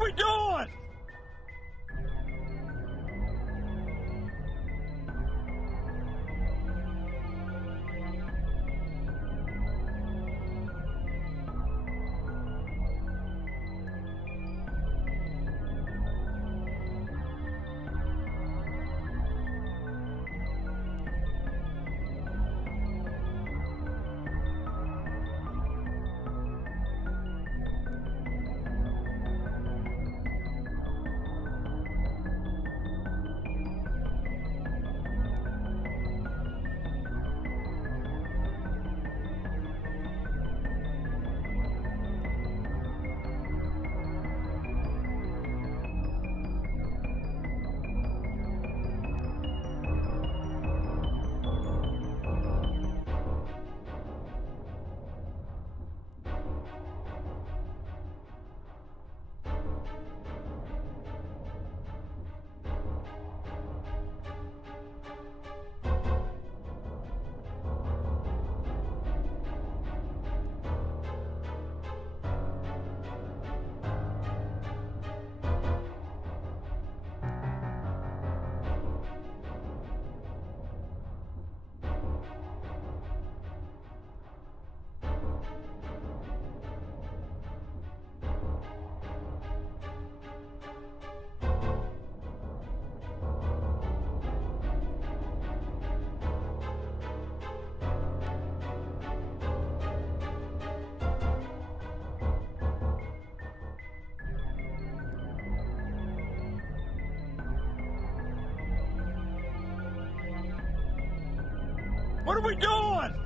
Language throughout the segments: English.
are we doing? What are we doing?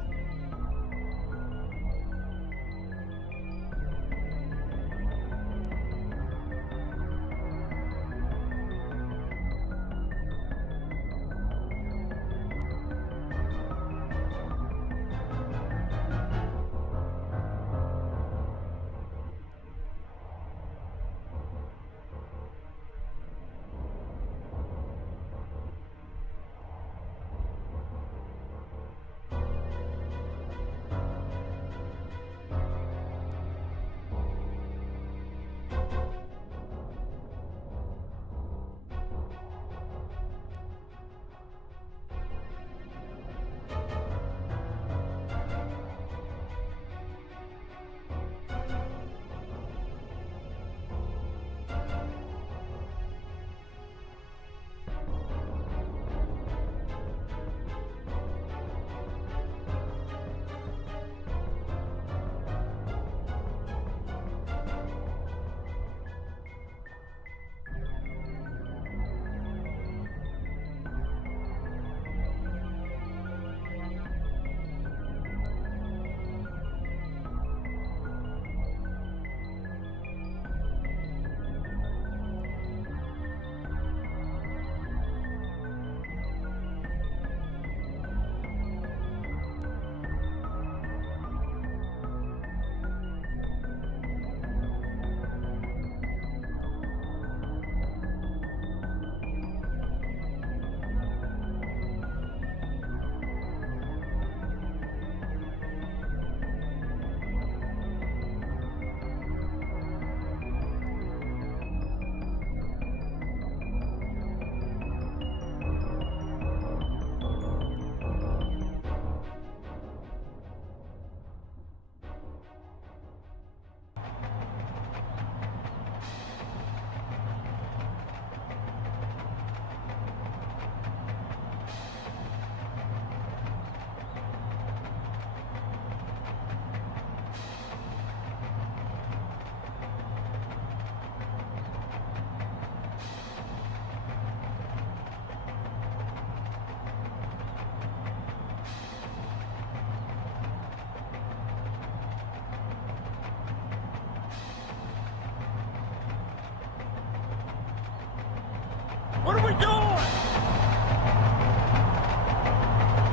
What are we doing?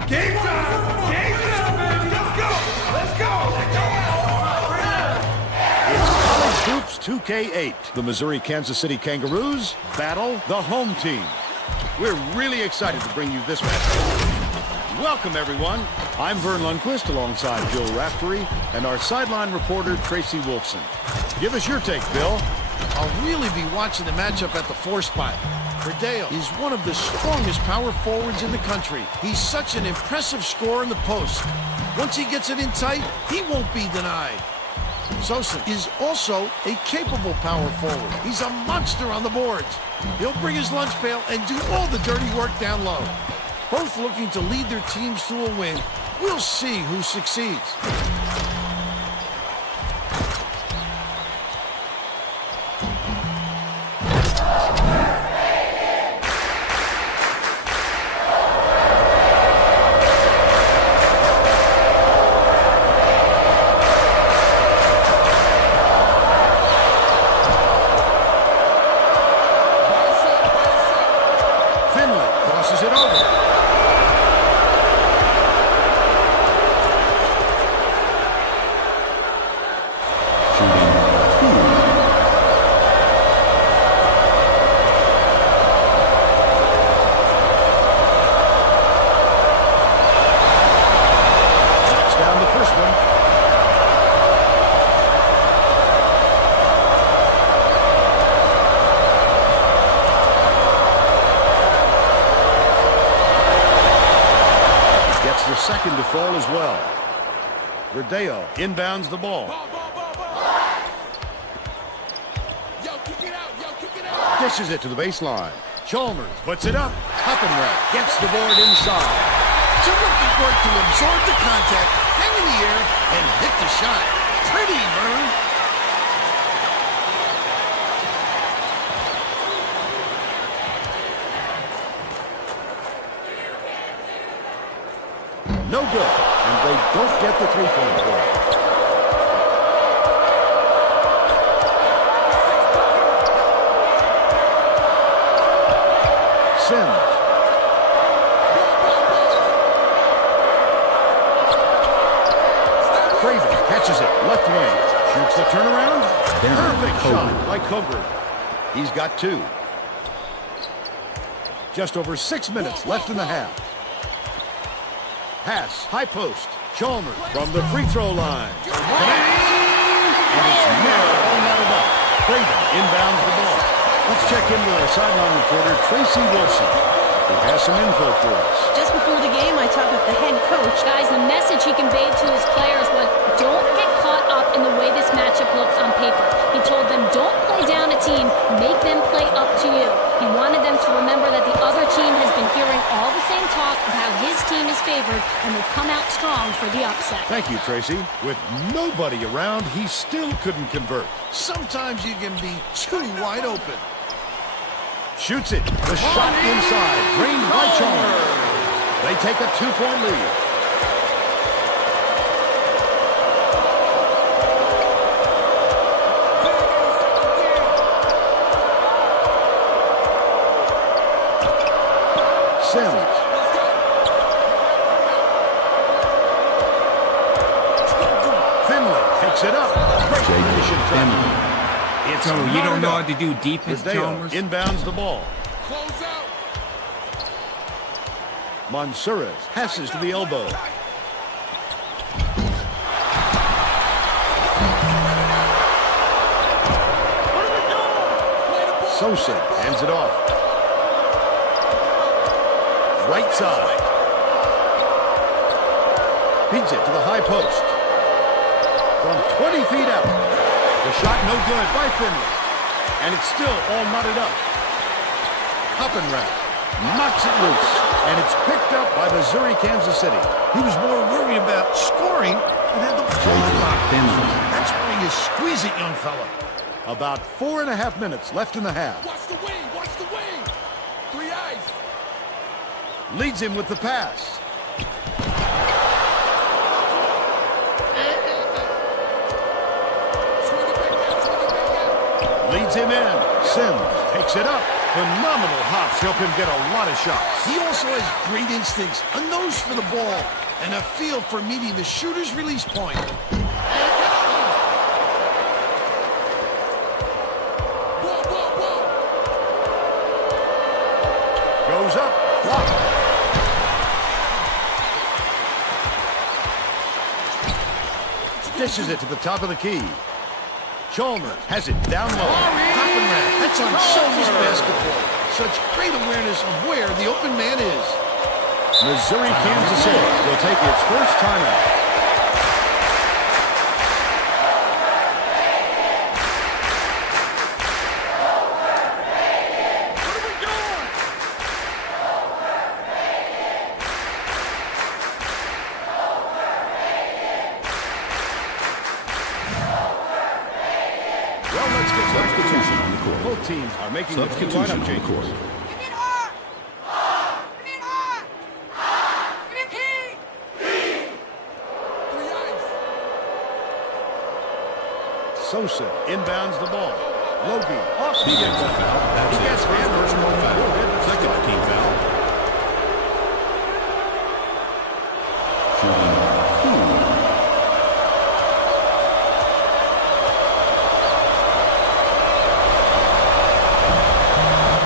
Game time! Game time, baby! Let's go! Let's go! It's College Hoops 2K8. The Missouri-Kansas City Kangaroos battle the home team. We're really excited to bring you this match. Welcome, everyone. I'm Vern Lundquist alongside Bill Raftery and our sideline reporter, Tracy Wolfson. Give us your take, Bill. I'll really be watching the matchup at the 4 spot. Verdeo is one of the strongest power forwards in the country. He's such an impressive scorer in the post. Once he gets it in tight, he won't be denied. Sosa is also a capable power forward. He's a monster on the boards. He'll bring his lunch pail and do all the dirty work down low. Both looking to lead their teams to a win. We'll see who succeeds. Crosses it over. Knocks down the first one. The second to fall as well. Verdeo inbounds the ball. Dishes it to the baseline. Chalmers puts it up. Kuppenrecht gets the board inside. Terrific work to absorb the contact, hang in the air, and hit the shot. Pretty, Vern. No good, and they don't get the three-point play. Sims. Craven catches it, left wing. Shoots the turnaround. Perfect shot by Coburn. He's got 2. Just over 6 minutes left in the half. Pass, high post. Chalmers from the free throw line. And it's narrow, all knotted up. Craven inbounds the ball. Let's check in with our sideline reporter, Tracy Wilson, who has some info for us. Just before the game, I talked with the head coach. Guys, the message he conveyed to his players was, don't get caught up in the way this matchup looks on paper. He told them, don't play down a team, make them play up to you. He wanted them to remember that the other team has been hearing all the same talk of how his team is favored, and will come out strong for the upset. Thank you, Tracy. With nobody around, he still couldn't convert. Sometimes you can be too wide open. Shoots it. The shot inside. Drained by Chalmers. They take a 2-point lead. Sims. Finley takes it up. Great finish in traffic. It's So you don't know how to do defense, Chalmers? Inbounds the ball. Close out. Mansourez passes to the elbow. Sosa hands it off. Right side. Feeds it to the high post. From 20 feet out. The shot no good by Finley. And it's still all knotted up. Kuppenrecht knocks it loose. And it's picked up by Missouri, Kansas City. He was more worried about scoring than had the ball locked in. That's why you squeeze it, young fella. About 4.5 minutes left in the half. Watch the wing. Watch the wing. 3 eyes. Leads him with the pass. Leads him in. Sims takes it up. Phenomenal hops help him get a lot of shots. He also has great instincts, a nose for the ball, and a feel for meeting the shooter's release point. Goes up. Blocked. Dishes it to the top of the key. Chalmers has it down low. open man. That's unselfish basketball. Such great awareness of where the open man is. Missouri, Kansas City will take its first timeout. Well, let's get back to substitution on the court. Both teams are making the two lineup changes. Sosa inbounds the ball. Logie off the foul. He gets hammered. Second team foul.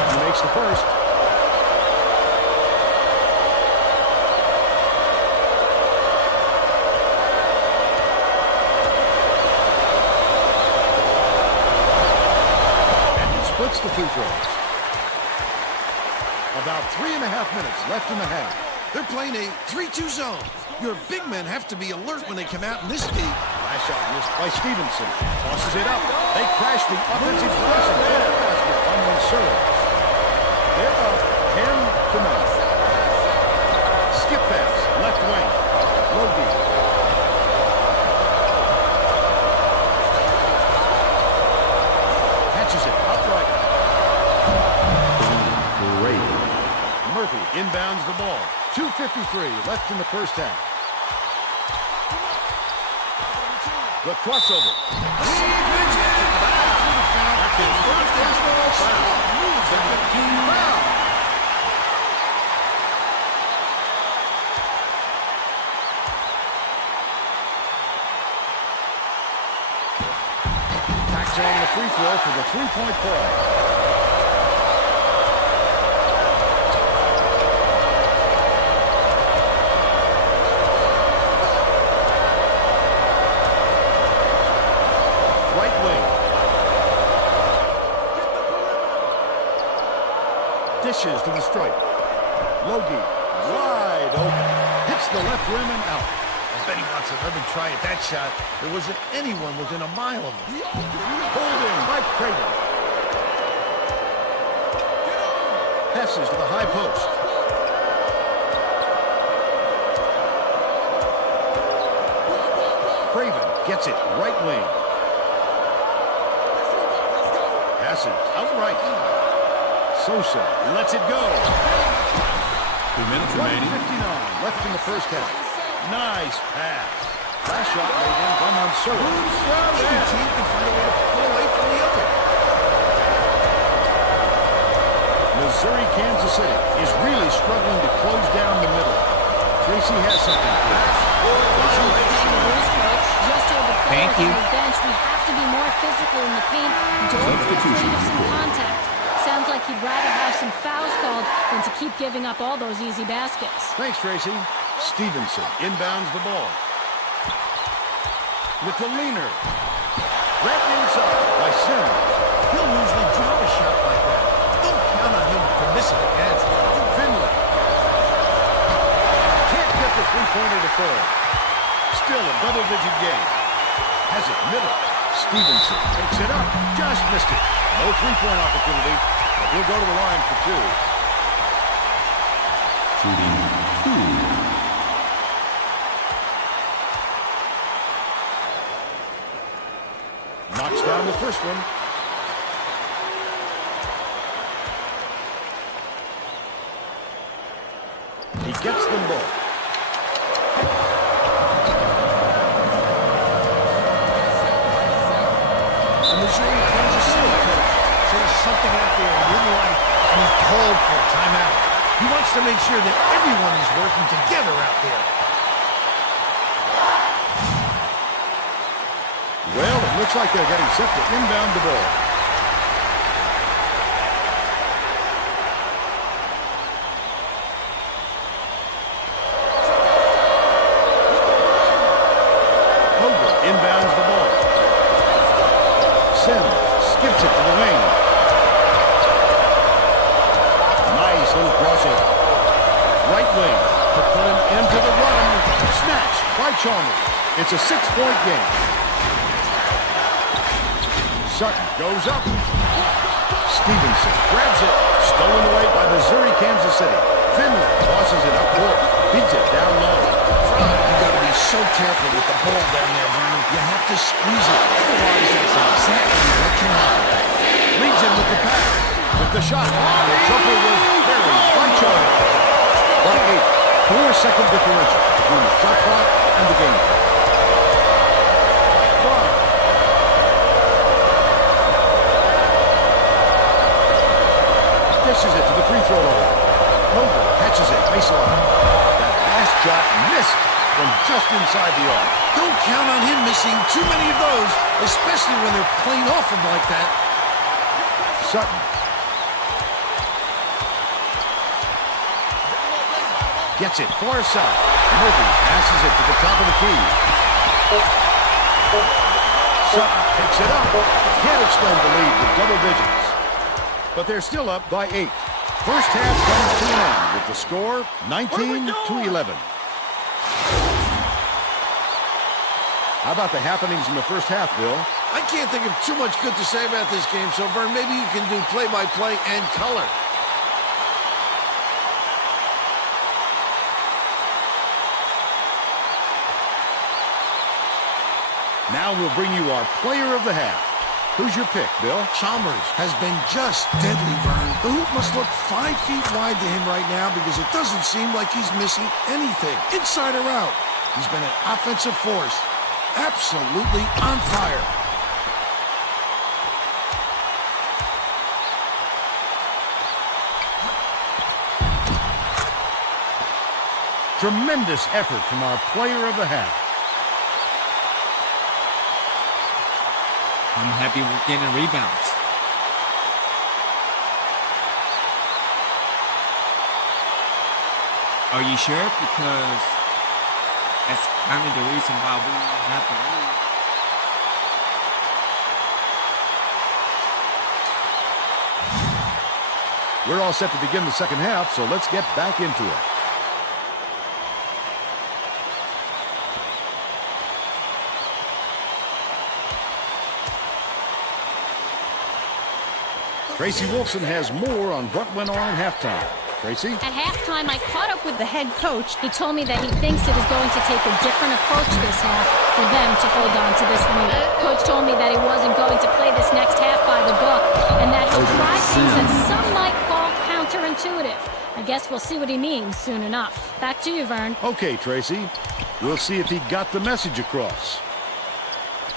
He makes the first. Splits the free throws. About 3.5 minutes left in the half. They're playing a 3-2 zone. Your big men have to be alert when they come out in this deep. Last shot missed by Stevenson. Tosses it up. They crash the offensive glass and get a basket on one serve. They're up 10-9. Skip pass, left wing. Logie. Catches it upright. Great. Murphy inbounds the ball. 2:53 left in the first half. The crossover. Tacks on the free throw for the three-point play. Right wing. Dishes to the stripe. Logie, wide open. Hits the left rim and out. I bet he wants another try at that shot. There wasn't anyone within a mile of him. Holding by Craven. Passes to the high post. Craven gets it right wing. Passes outright. Sosa lets it go. 2 minutes remaining. 1:59 left in the first half. Nice pass. Last shot made in one on serve. Either team can find a way to pull away from the other. Missouri, Kansas City is really struggling to close down the middle. Tracy has something for us. Just told the Thank players you. on his bench, we have to be more physical in the paint. Don't be afraid of some contact. Sounds like he'd rather have some fouls called than to keep giving up all those easy baskets. Thanks, Tracy. Stevenson inbounds the ball. With the leaner. Right inside by Simmons. He'll usually drop a shot like that. Don't count on him to miss it again. Finley. Can't get the three-pointer to fall. Still a double-digit game. Has it middle. Stevenson takes it up. Just missed it. No three-point opportunity, but he'll go to the line for two. Shooting 2. Knocks down the first one. He gets them both. The Missouri Kansas City coach said there's something out there he didn't like, and he called for a timeout. He wants to make sure that everyone is working together out there. Well, it looks like they're getting set to inbound the ball. Hogan inbounds the ball. Sims skips it to the wing. Chalmers. It's a 6-point game. Sutton goes up. Stevenson grabs it. Stolen away by Missouri, Kansas City. Finley tosses it up court. Beats it down low. You got to be so careful with the ball down there, Vernon. You have to squeeze it. Otherwise, that's exactly what can happen. Leads him with the pass. With the shot. The jumper was buried by Chalmers. By 8. 4-second differential between the shot clock and the game. Dishes it to the free throw line. Koger catches it baseline. That last shot missed from just inside the arc. Don't count on him missing too many of those, especially when they're playing off him like that. Sutton gets it far side. Murphy passes it to the top of the key. Sutton picks it up. Can't extend the lead to double digits. But they're still up by 8. First half comes to an end with the score 19-11. How about the happenings in the first half, Bill? I can't think of too much good to say about this game, so Vern, maybe you can do play-by-play and color. Now we'll bring you our player of the half. Who's your pick, Bill? Chalmers has been just deadly, Vern. The hoop must look 5 feet wide to him right now because it doesn't seem like he's missing anything, inside or out. He's been an offensive force. Absolutely on fire. Tremendous effort from our player of the half. I'm happy we're getting rebounds. Are you sure? Because that's kind of the reason why we have to lose. We're all set to begin the second half, so let's get back into it. Tracy Wolfson has more on what went on at halftime. Tracy? At halftime, I caught up with the head coach. He told me that he thinks it is going to take a different approach this half for them to hold on to this lead. Coach told me that he wasn't going to play this next half by the book, and that he'll try things that some might call counterintuitive. I guess we'll see what he means soon enough. Back to you, Vern. Okay, Tracy. We'll see if he got the message across.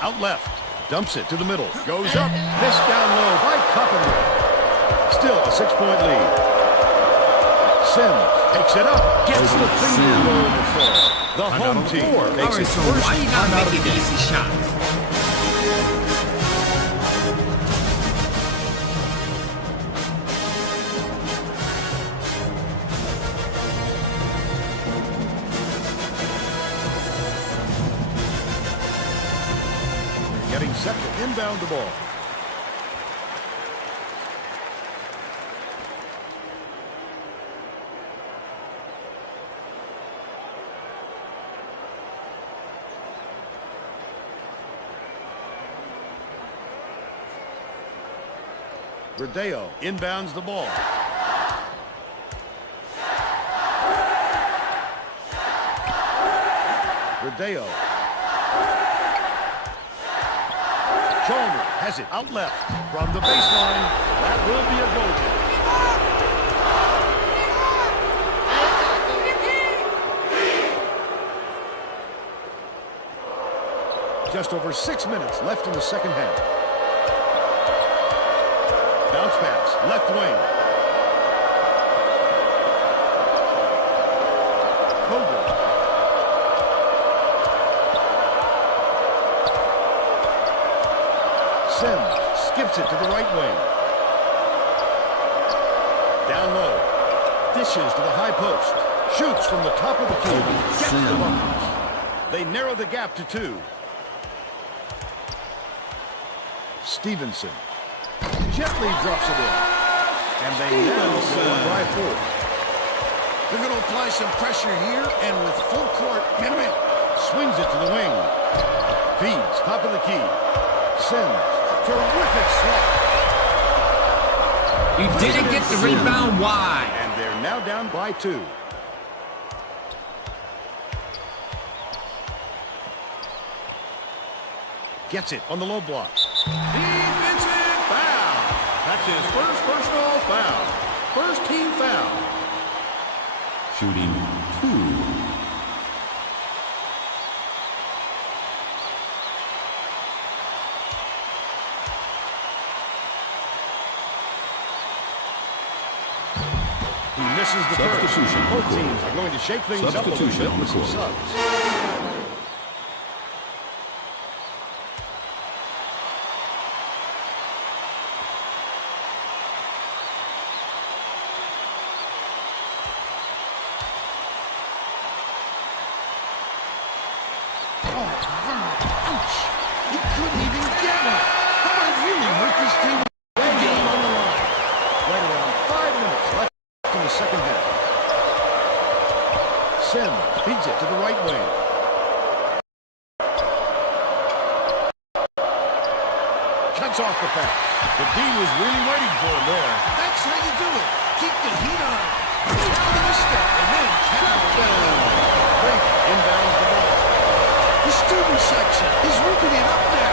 Out left. Dumps it to the middle. Goes up. Missed down low by Coppenwood. Still a 6-point lead. Sims takes it up. Gets the finger roll before. The home team makes its So first why you not time out of the making game. easy shots? Getting set to inbound the ball. Verdeo inbounds the ball. Verdeo. Chalmers has it out left from the baseline. That will be a goal kick. Just over 6 minutes left in the second half. Bounce pass, left wing. Koger. Sims skips it to the right wing. Down low. Dishes to the high post. Shoots from the top of the key. Gets the buckets. They narrow the gap to 2. Stevenson gently drops it in. And they now go by 4. They're going to apply some pressure here, and with full court. Man, Swings it to the wing. Feeds, top of the key. Sends. Terrific slot. He didn't get the rebound wide. And they're now down by 2. Gets it on the low block. Defensive foul. That's his first personal foul. First team foul. Shooting 2. He misses the Substitution first. Both recorded. teams are going to shake things up a little Substitution bit with some recorded. subs. He couldn't even get one. That might really hurt this team. Game on the line. Right around 5 minutes left in the second half. Sims feeds it to the right wing. Cuts off the pass. The D was really waiting for him there. That's how you do it. Keep the heat on. Down the step and then countdown. Frank inbounds the ball. The student section is ripping it up now.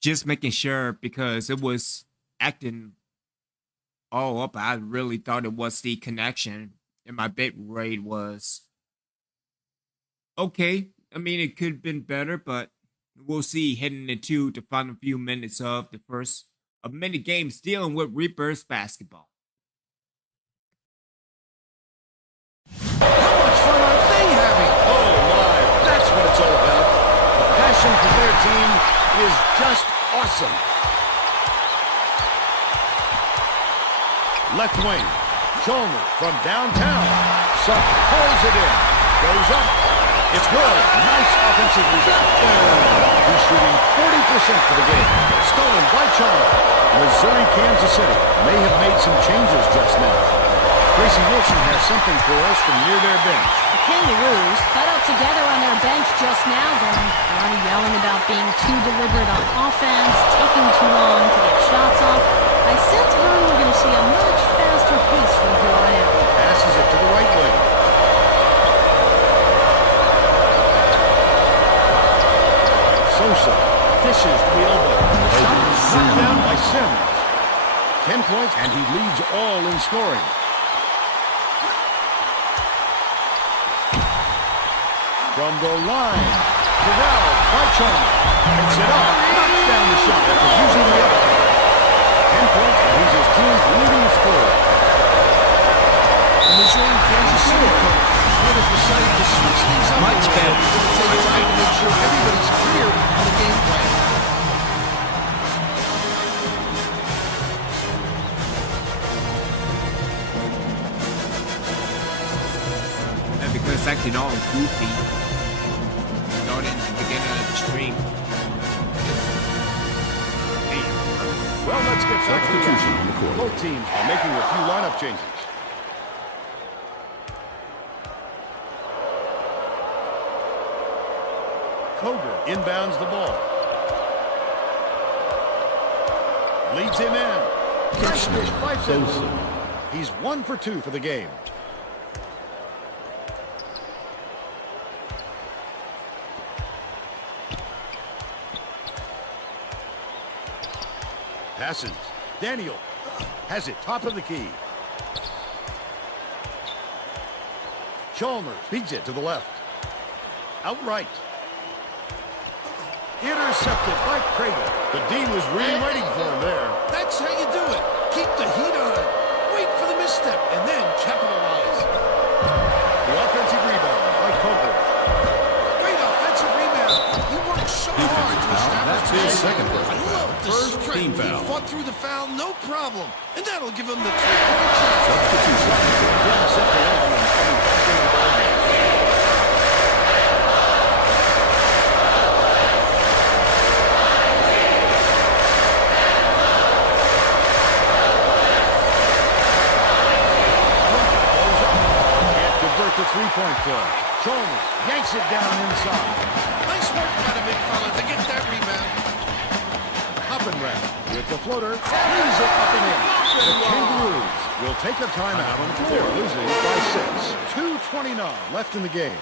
just making sure because it was acting all up. I really thought it was the connection, and my bit rate was okay. I mean, it could have been better, but we'll see heading into the final few minutes of the first of many games dealing with Reapers basketball. How much fun are they having? Oh, my. That's what it's all about. The passion for their team is just awesome. Left wing. Chalmers from downtown. Suck pulls it in. Goes up. It's good. Nice offensive rebound. He's shooting 40% for the game. Stolen by Chalmers. Missouri, Kansas City may have made some changes just now. Tracy Wilson has something for us from near their bench. The Kangaroos huddled together on their bench just now, then a lot of yelling about being too deliberate on offense, taking too long to get shots off. I sense, Vern, we're going to see a much faster pace from here on out. Passes it to the right wing. Sosa dishes to the elbow. Knocked down by Sims. 10 points, and he leads all in scoring. From the line, corralled by Chalmers. Picks it up, knocks down the shot after using the other. 10 points, and he's his team's leading scorer. The Missouri Kansas City coach would have decided to switch things up. Much better. It's going to take time to make sure everybody's clear on the game plan. And because it's acting all goofy, starting at the beginning of the stream. Well, let's get substitution on the court. Both teams are making a few lineup changes. Koger inbounds the ball. Leads him in. Nice dish by Sosa. He's 1 for 2 for the game. Passes. Daniel has it top of the key. Chalmers feeds it to the left. Outright. Intercepted by Craven. The D was really waiting for him there. That's how you do it. Keep the heat on. Wait for the misstep and then capitalize. The offensive rebound by Koger. Great offensive rebound. He worked so hard to establish That's his second I personal foul. love the First strength. team He foul. fought through the foul, no problem. And that'll give him the 3-point chance. Substitution. Well set to end and coming back in the ballgame. Can't convert the three-point play. Chalmers yanks it down inside. Nice work by the big fella to get that rebound. Up and round with the floater. Brings it up and in. The Kangaroos will take a timeout. They're losing by 6. 2:29 left in the game.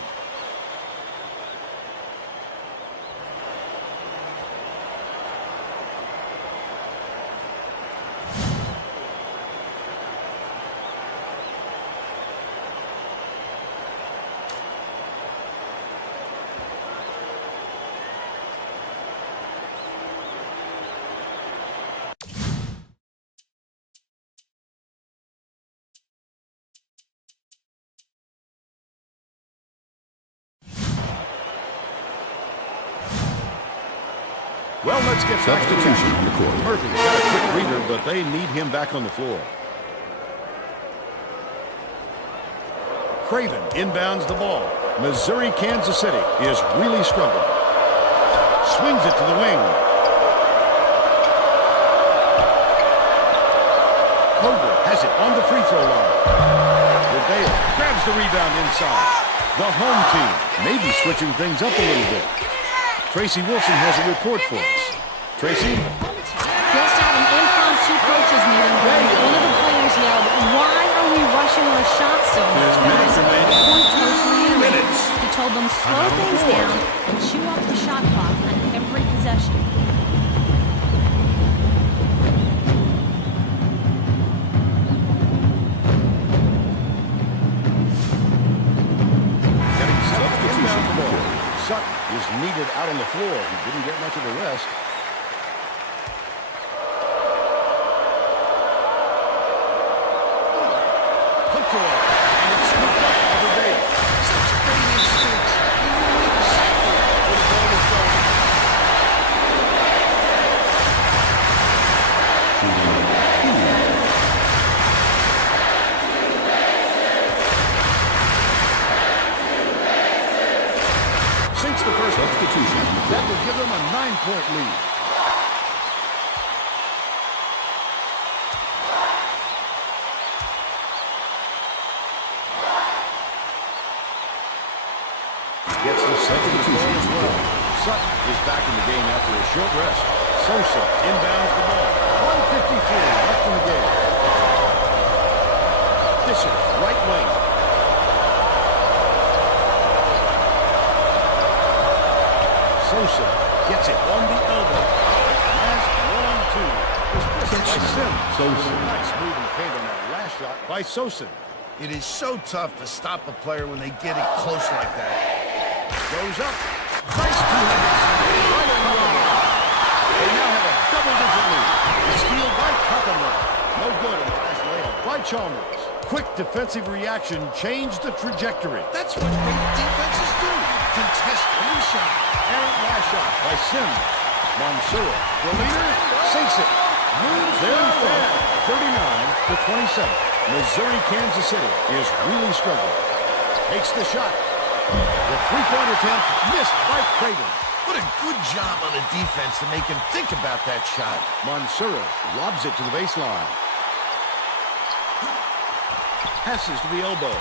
Well, let's get back to Substitution on the court. Murphy's got a quick reader, but they need him back on the floor. Craven inbounds the ball. Missouri, Kansas City is really struggling. Swings it to the wing. Koger has it on the free throw line. Rodeo grabs the rebound inside. The home team may be switching things up a little bit. Tracy Wilson has a report for us. Tracy? Just had an impromptu coaches meeting where one of the players yelled, "Why are we rushing our shots so much, guys?" Point coach reiterated. He told them slow things down and chew up the shot clock on every possession. was needed out on the floor. He didn't get much of a rest. Hook for it. And it's scooped up by Verdeo. Such great instincts. He knew exactly where the ball was going. Sinks the first substitution. That will give them a 9-point lead. Gets the substitution as well. Sutton is back in the game after a short rest. Sosa inbounds the ball. 1:53 left in the game. Dishes, right wing. Sosa gets it on the elbow. Last 1-2. By Sims. Sosa. Nice move in the paint on that last shot by Sosa. It is so tough to stop a player when they get it close like that. Goes up. Nice two-handed save. Right on the elbow. They now have a double-digit lead. The steal by Coppenwell. No good on the last layup by Chalmers. Quick defensive reaction changed the trajectory. That's what great defenses do. Contest every shot. Errant last shot by Sims. Mansour, the leader, sinks it. They're in front, 39-27. Missouri, Kansas City is really struggling. Takes the shot. The three-point attempt missed by Craven. What a good job on the defense to make him think about that shot. Mansour lobs it to the baseline. Passes to the elbow.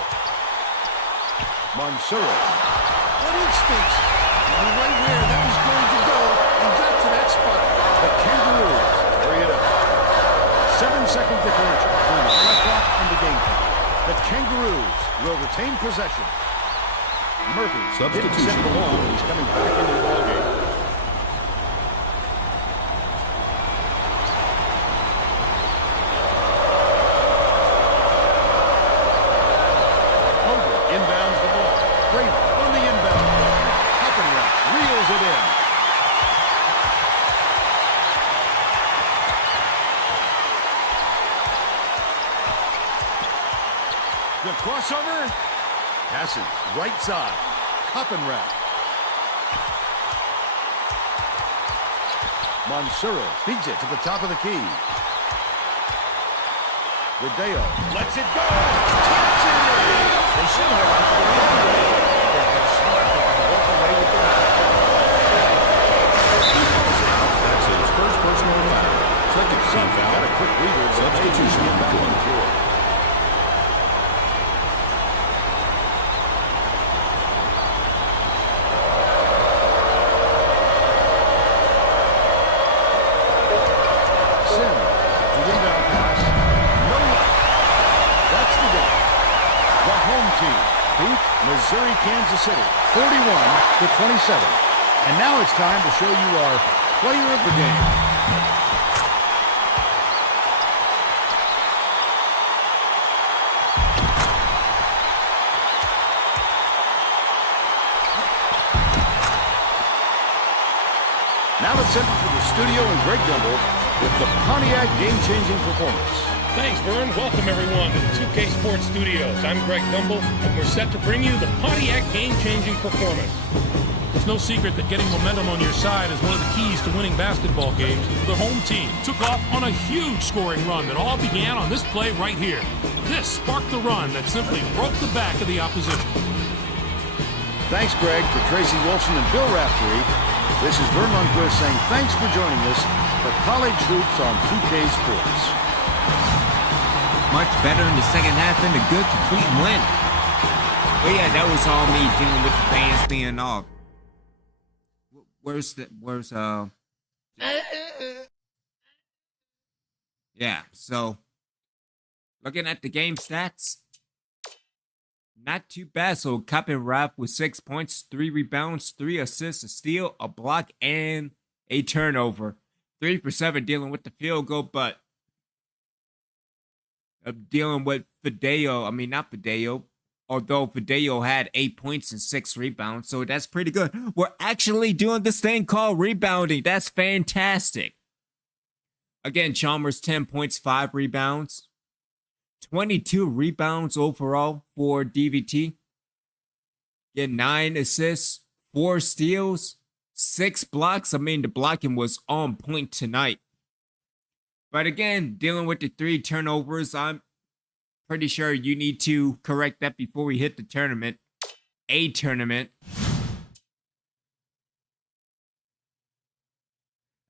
Mansour. What instincts? Knew right where that was going to go and got to that spot. The Kangaroos hurry it up. 7-second differential between the shot clock and the game clock. The Kangaroos will retain possession. Murphy didn't set for long, and he's coming back into the ballgame. Hogan inbounds the ball. Craven on the inbound. Hoppenwell reels it in. The crossover. Passes right side. Coppenwell. Mansour feeds it to the top of the key. Verdeo lets it go. Taps it in. They should have run for the They've been smart. They can walk away with the lead. That's his first personal foul. Second team foul. Got a quick breather. Substitution back on the floor. Missouri, Kansas City, 41-27. And now it's time to show you our player of the game. Now let's send it to the studio and Greg Gumbel with the Pontiac game-changing performance. Thanks, Vern. Welcome, everyone, to the 2K Sports Studios. I'm Greg Gumbel, and we're set to bring you the Pontiac game-changing performance. It's no secret that getting momentum on your side is one of the keys to winning basketball games. The home team took off on a huge scoring run that all began on this play right here. This sparked the run that simply broke the back of the opposition. Thanks, Greg, for Tracy Wilson and Bill Raftery. This is Vern Lundquist saying thanks for joining us for College Hoops on 2K Sports. Much better in the second half and a good complete win. But yeah, that was all me dealing with the fans being off. Yeah, so looking at the game stats, not too bad. So Coppenwell with 6 points, 3 rebounds, 3 assists, a steal, a block, and a turnover. 3 for 7 dealing with the field goal, but dealing with not Verdeo, Although Fideo had 8 points and 6 rebounds, so that's pretty good. We're actually doing this thing called rebounding. That's fantastic. Again, Chalmers 10 points, 5 rebounds. 22 rebounds overall for DVT. Get 9 assists, 4 steals, 6 blocks. I mean, the blocking was on point tonight. But again, dealing with the 3 turnovers, I'm pretty sure you need to correct that before we hit the tournament. A tournament.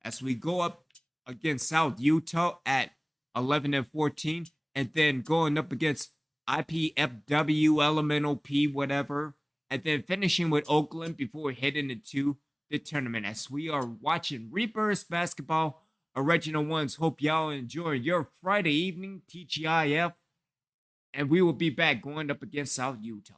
As we go up against South Utah at 11-14, and then going up against IPFW, Elemental P, whatever, and then finishing with Oakland before heading into the tournament. As we are watching Reapers Basketball Original Ones. Hope y'all enjoy your Friday evening TGIF. And we will be back going up against South Utah.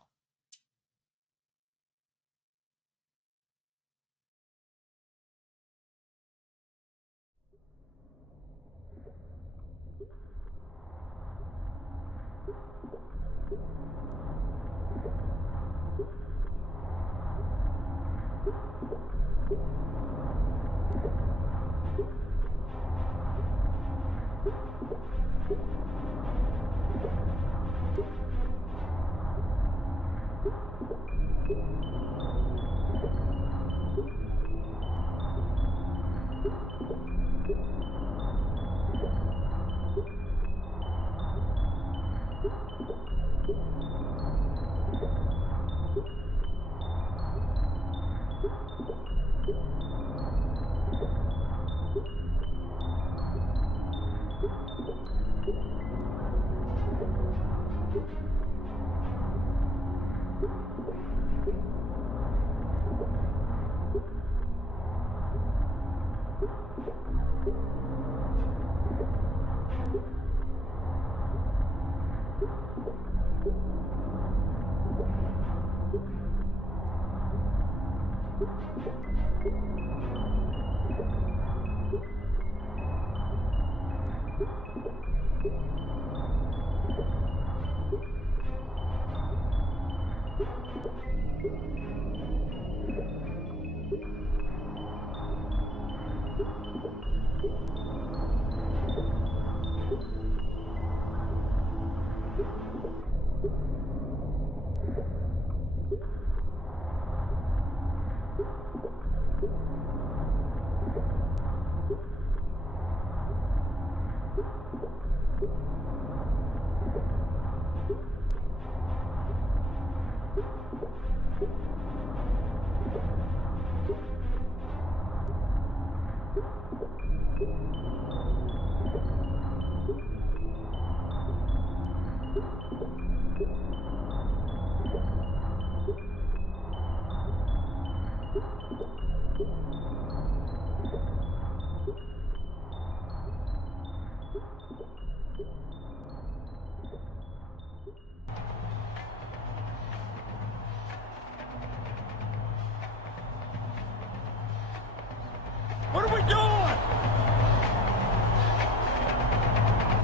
What are we doing?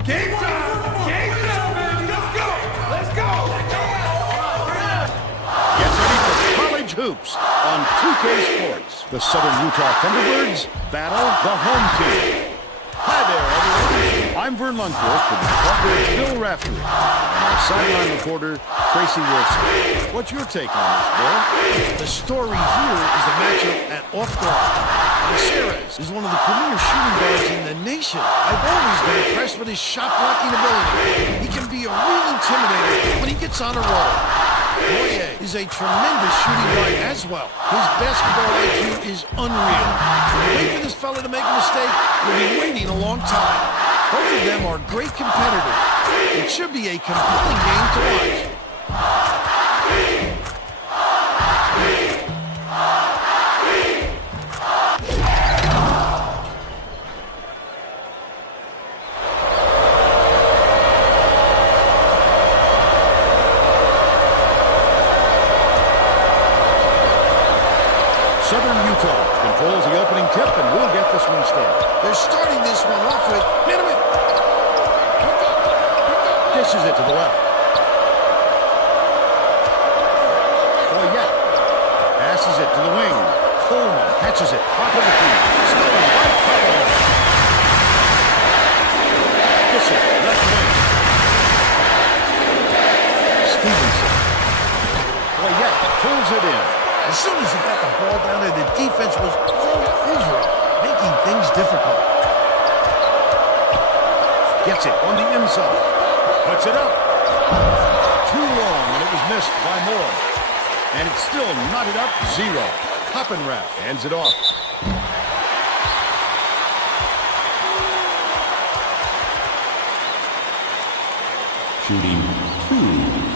Game time! Game time, baby! Let's go! Let's go! Get ready for college hoops on 2K Sports. The Southern Utah Thunderbirds battle the home team. Hi there, everyone. I'm Vern Lundquist with Thunderbirds Bill Raftery and our sideline reporter, Tracy Wilson. What's your take on this, Bill? The story here is the matchup at off guard. Ceres is one of the premier shooting guards in the nation. I've always been impressed with his shot-blocking ability. He can be a real intimidator when he gets on a roll. Boye is a tremendous shooting guard as well. His basketball IQ is unreal. Wait for this fella to make a mistake, you'll be waiting a long time. Both of them are great competitors. It should be a compelling game to watch. Southern Utah controls the opening tip, and we'll get this one started. They're starting this one off with minimum. Dishes it to the left. passes it to the wing. Coleman catches it. Top of the key. Stolen by Coleman. Kissel, left wing. Stevenson. Poyet pulls it in. As soon as he got the ball down there, the defense was all over it, making things difficult. Gets it on the inside. Puts it up. Too long, and it was missed by Moore. And it's still knotted up 0. Hoppenrath hands it off. Shooting 2.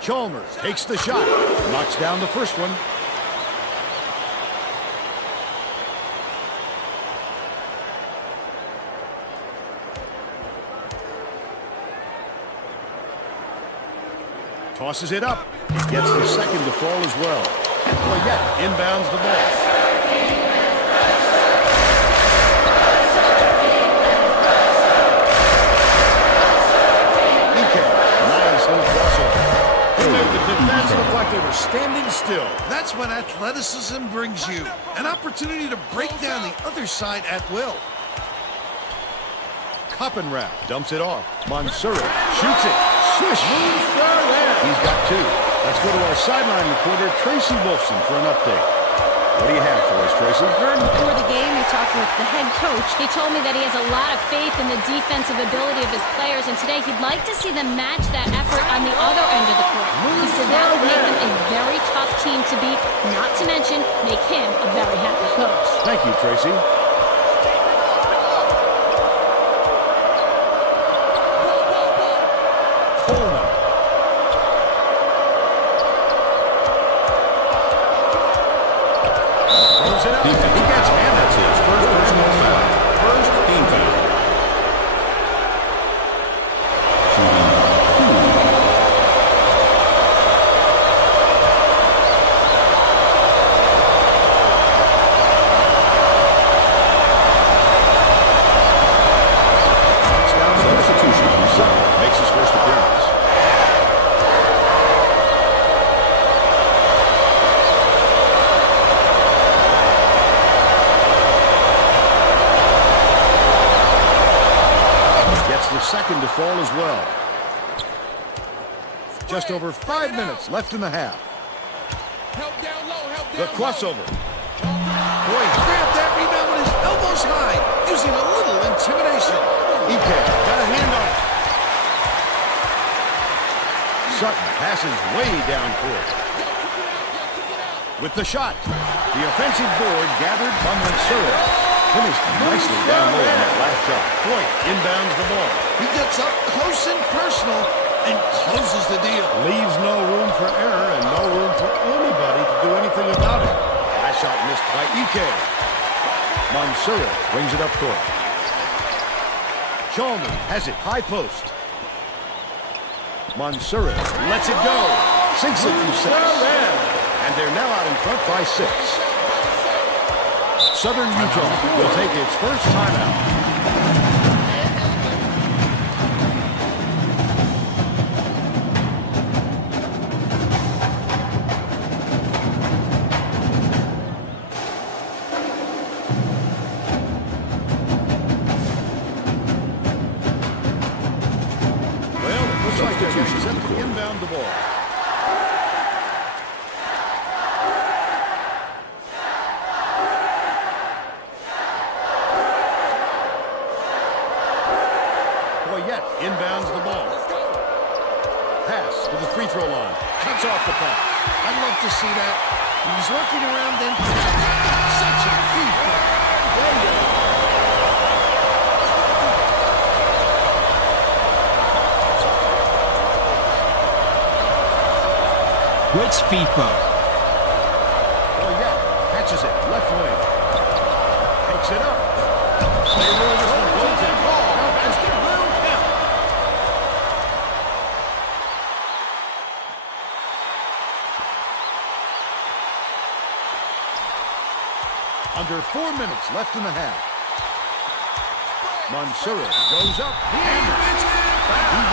Chalmers takes the shot. Knocks down the first one. Tosses it up. He gets the second to fall as well. And Poyet inbounds the ball. The defense looked like they were standing still. That's when athleticism brings you an opportunity to break down the other side at will. Hoppenrath dumps it off. Mansour shoots it. Swish. He's got 2. Let's go to our sideline reporter, Tracy Wolfson, for an update. What do you have for us, Tracy? Vern, before the game, we talked with the head coach. He told me that he has a lot of faith in the defensive ability of his players, and today he'd like to see them match that effort on the other end of the court. He said that would make them a very tough team to beat, not to mention make him a very happy coach. Thank you, Tracy. Coleman. Throws it up. He gets it, and that's his first personal foul. First team foul. Makes his first appearance. Gets the second to fall as well. Just over 5 minutes left in the half. The crossover. Boy, he grabbed that rebound with his elbows high, using a little intimidation. Ike got a hand on it. Sutton passes way down court. With the shot, the offensive board gathered by Mansour. Finished nicely down low on that last shot. Point inbounds the ball. He gets up close and personal and closes the deal. Leaves no room for error and no room for anybody to do anything about it. Last shot missed by Ike. Mansour brings it up court. Chalmers has it high post. Mansour lets it go. Sinks it through 6. And they're now out in front by 6. Southern Utah will take its first timeout. Well, it looks like they're getting set to inbound the ball. Poyet inbounds the ball. Pass to the free throw line. Cuts off the pass. I'd love to see that. He's looking around then. Such a deep Which FIFA? Poyet catches it. Left wing. Takes it up. They rule this one goaltend. Basket will count. Under 4 minutes left in the half. Mansoura goes up. He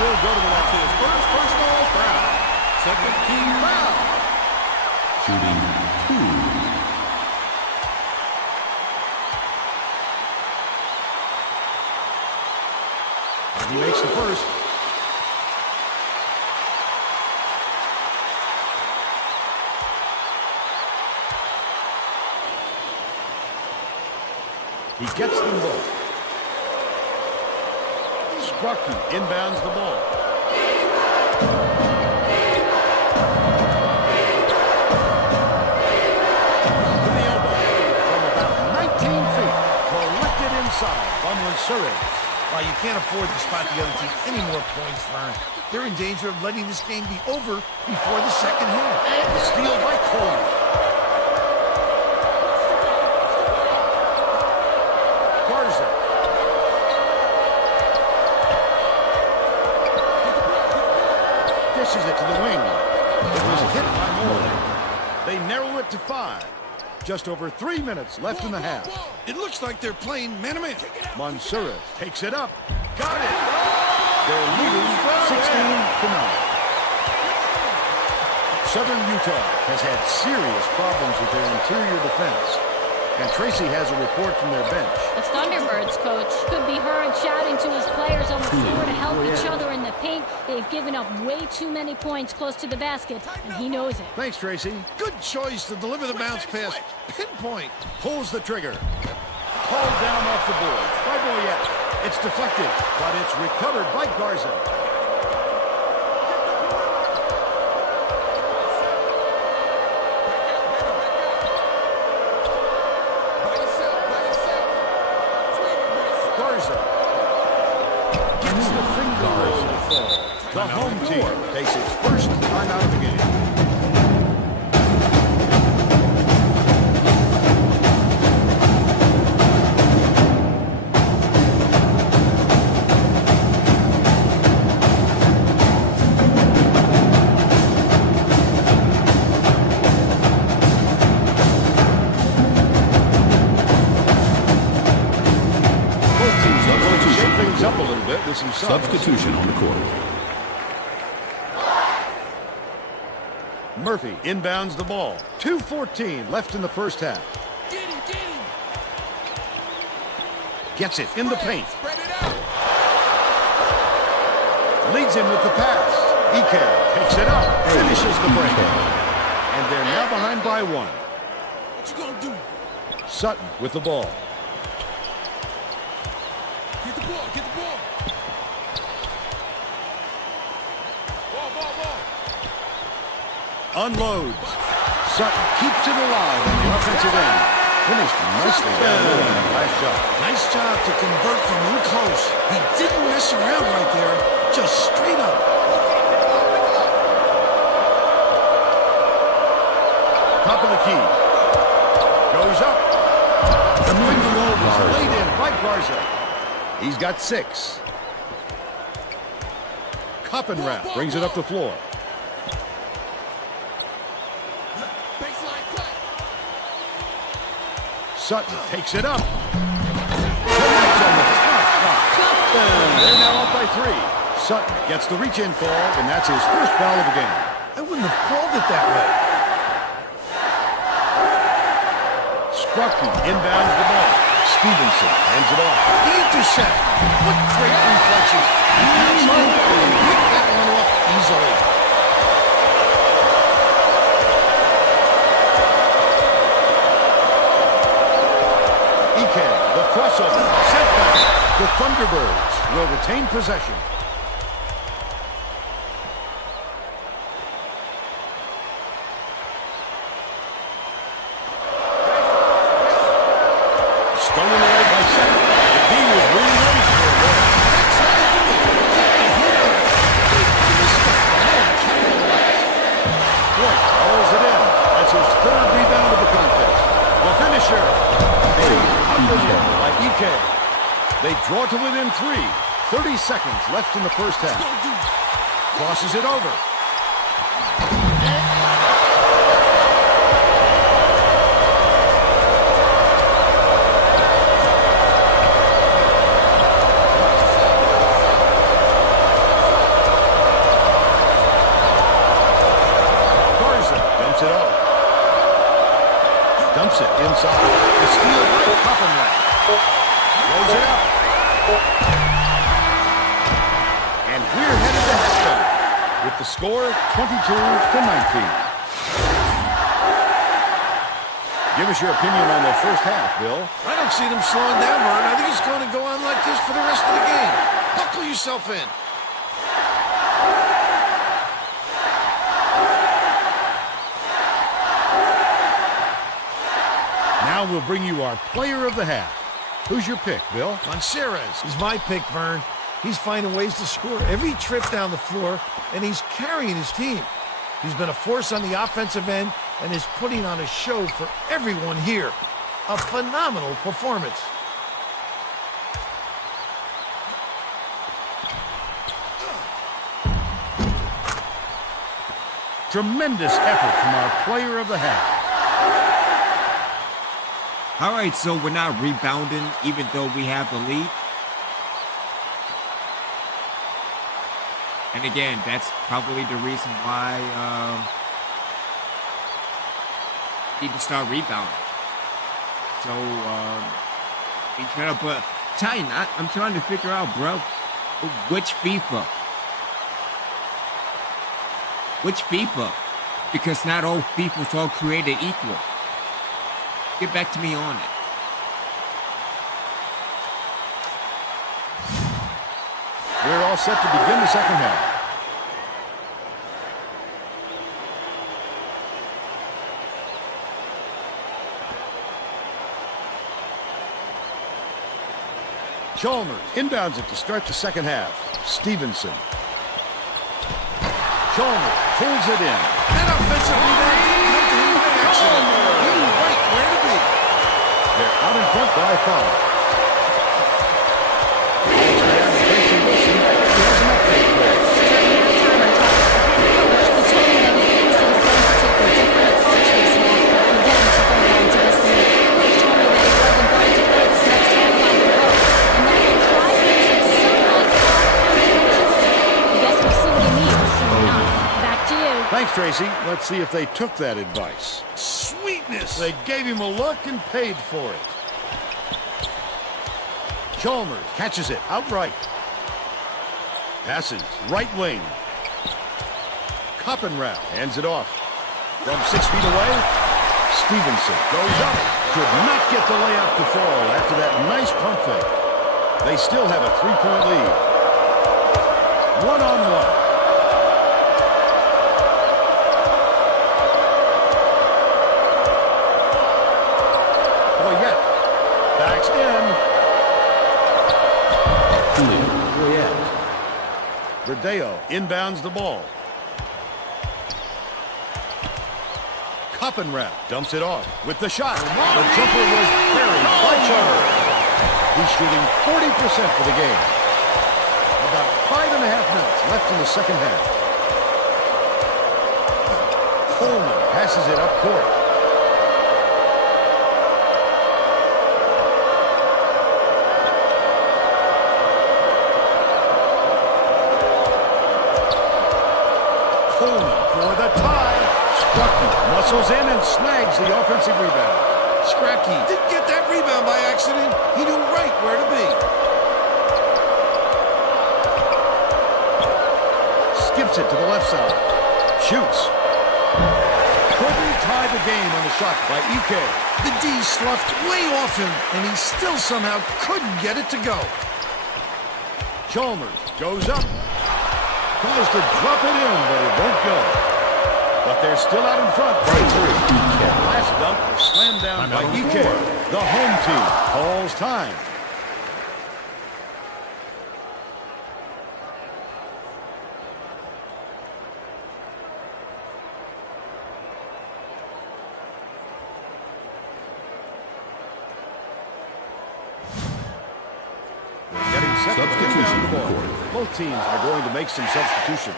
will go to the line. His first personal foul. Second team foul. Shooting 2. He makes the first. He gets them both. Sprocky inbounds the ball. With the elbow from about 19 feet. Collected inside by Mansoura. Well, you can't afford to spot the other team any more points, Vern. They're in danger of letting this game be over before the second half. The steal by Coleman. Garza. Dishes it to the wing. It was hit by Moore. They narrow it to 5. Just over 3 minutes left in the half. It looks like they're playing man-to-man. Mansoura takes it up. Got it. They're leading 16-9. Southern Utah has had serious problems with their interior defense. And Tracy has a report from their bench. The Thunderbirds coach could be heard shouting to his players on the floor to help each other in the paint. They've given up way too many points close to the basket, and he knows it. Thanks, Tracy. Good choice to deliver the bounce pass. Pinpoint. Pulls the trigger. Called down off the board by Boyette. It's deflected, but it's recovered by Garza. Garza gets the finger roll to fall. The home team takes its first timeout of the game. Up a little bit with some Substitution on the court. Murphy inbounds the ball. 2:14 left in the first half. Gets it in the paint. Leads him with the pass. Ike takes it up. Finishes the break. And they're now behind by 1. What you gonna do? Sutton with the ball. Get the ball, get the ball. Ball. Unloads. Sutton keeps it alive on the offensive end. Finished nicely down low on the last shot. Nice job to convert from in close. He didn't mess around right there. Just straight up. Top of the key. Goes up. The finger roll was laid in by Garza. He's got 6. Coppenrath brings it up the floor. Sutton takes it up. Connects on the top shot. They're now up by 3. Sutton gets the reach-in call, and that's his first foul of the game. I wouldn't have called it that way. Sprocky inbounds the ball. Stevenson hands it off. The intercept. What great reflections. Pick that one off easily. Ike, the crossover. Setback. The Thunderbirds will retain possession. Stolen away by Sutton. The team was really ready for it. Boyd hauls it in. That's his 3rd rebound of the contest. The finisher. Up and in by Ike. They draw to within 3. 30 seconds left in the first half. Crosses it over. Dumps it inside. The steal by Copenhagen. Throws it up. And we're headed to halftime with the score 22-19. Give us your opinion on the first half, Bill. I don't see them slowing down, Vern. I think it's going to go on like this for the rest of the game. Buckle yourself in. Now we'll bring you our player of the half. Who's your pick, Bill? Monceres is my pick, Vern. He's finding ways to score every trip down the floor, and he's carrying his team. He's been a force on the offensive end and is putting on a show for everyone here. A phenomenal performance. Tremendous effort from our player of the half. All right, so we're not rebounding even though we have the lead. And again, that's probably the reason why we need to start rebounding. So, we try to put... I'm trying to figure out, bro, which FIFA? Which FIFA? Because not all FIFAs all created equal. Get back to me on it. We're all set to begin the second half. Chalmers inbounds it to start the second half. Stevenson. Chalmers pulls it in. That offensive rebound didn't come to him by accident. He knew right where to be. They're out in front by 5. Thanks, Tracy. Let's see if they took that advice. Sweetness! They gave him a look and paid for it. Chalmers catches it outright. Passes right wing. Koppenrath hands it off. From 6 feet away, Stevenson goes up. Could not get the layup to fall after that nice pump fake. They still have a 3-point lead. One-on-one. Backs in. Verdeo inbounds the ball. Koppenrath dumps it off with the shot. The jumper was buried by Chalmers. He's shooting 40% for the game. About 5.5 minutes left in the second half. Coleman passes it up court. Coleman for the tie. Scracky muscles in and snags the offensive rebound. Scracky didn't get that rebound by accident. He knew right where to be. Skips it to the left side. Shoots. Couldn't tie the game on the shot by Ike. The D sloughed way off him, and he still somehow couldn't get it to go. Chalmers goes up. Tries to drop it in, but it won't go. But they're still out in front by 3. Last dunk was slammed down by Ike. The home team calls time. They're getting set to inbound the ball. Both teams are going to make some substitutions.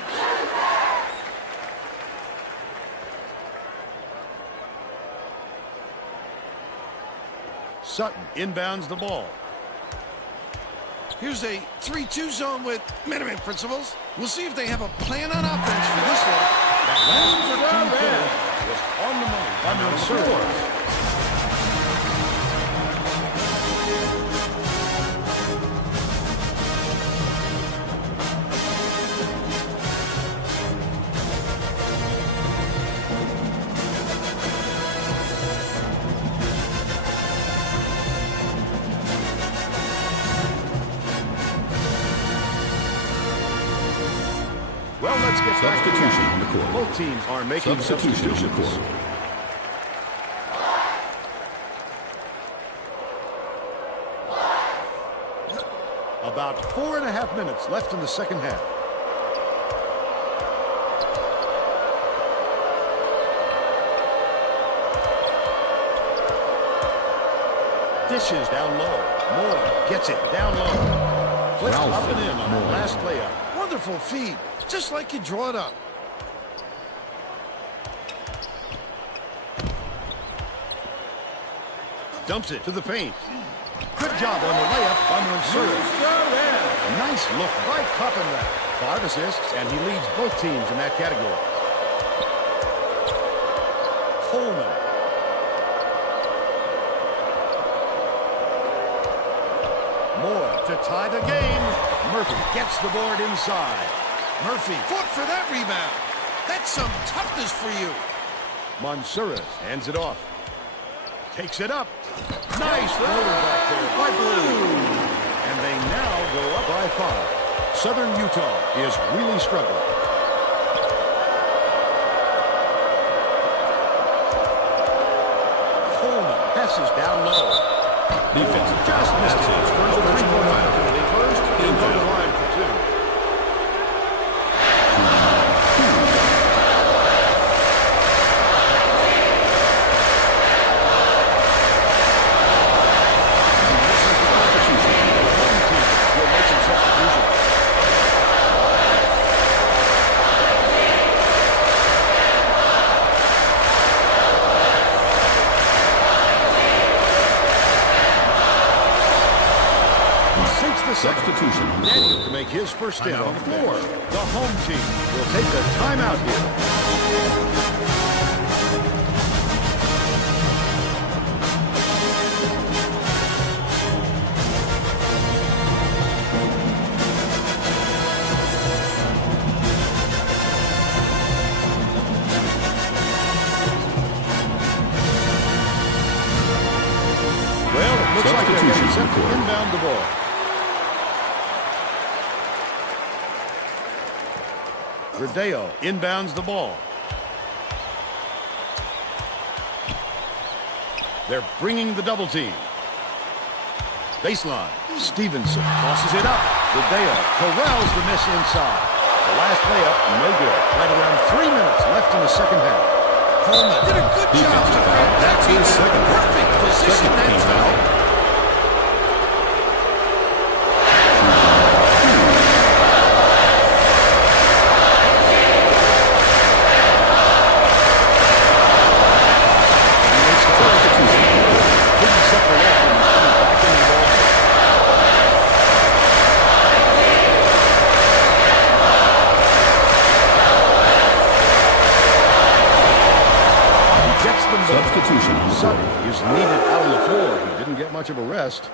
Sutton inbounds the ball. Here's a 3-2 zone with minimum principles. We'll see if they have a plan on offense for this one. That last 13 was on the money by Monceres. let's get back to Substitution the on the court. Both teams are making Substitution on the substitutions. court. About 4.5 minutes left in the second half. Dishes down low. Moore gets it down low. Flips up and in on the last layup. Wonderful feed, just like you draw it up. Dumps it to the paint. Good job on the layup by Mansour. Nice look by Coppenrath. 5 assists, and he leads both teams in that category. Coleman. Moore to tie the game. Murphy gets the board inside. Murphy fought for that rebound. That's some toughness for you. Mansour hands it off. Takes it up. Nice floater back there by Blue. And they now go up by 5. Southern Utah is really struggling. Coleman passes down low. Defense just missed it. Turns a 3-point opportunity first. He'll go to the line for 2. Substitution. Daniel to make his first stand on the floor. The home team will take a timeout here. Well, it looks like they're getting set to inbound the ball. Rodeo inbounds the ball. They're bringing the double team. Baseline. Stevenson tosses it up. Rodeo corrals the miss inside. The last layup, no good. Right around 3 minutes left in the second half. Coleman did a good job to grab that team's perfect position that time. Substitution. Sutton is needed out on the floor. He didn't get much of a rest.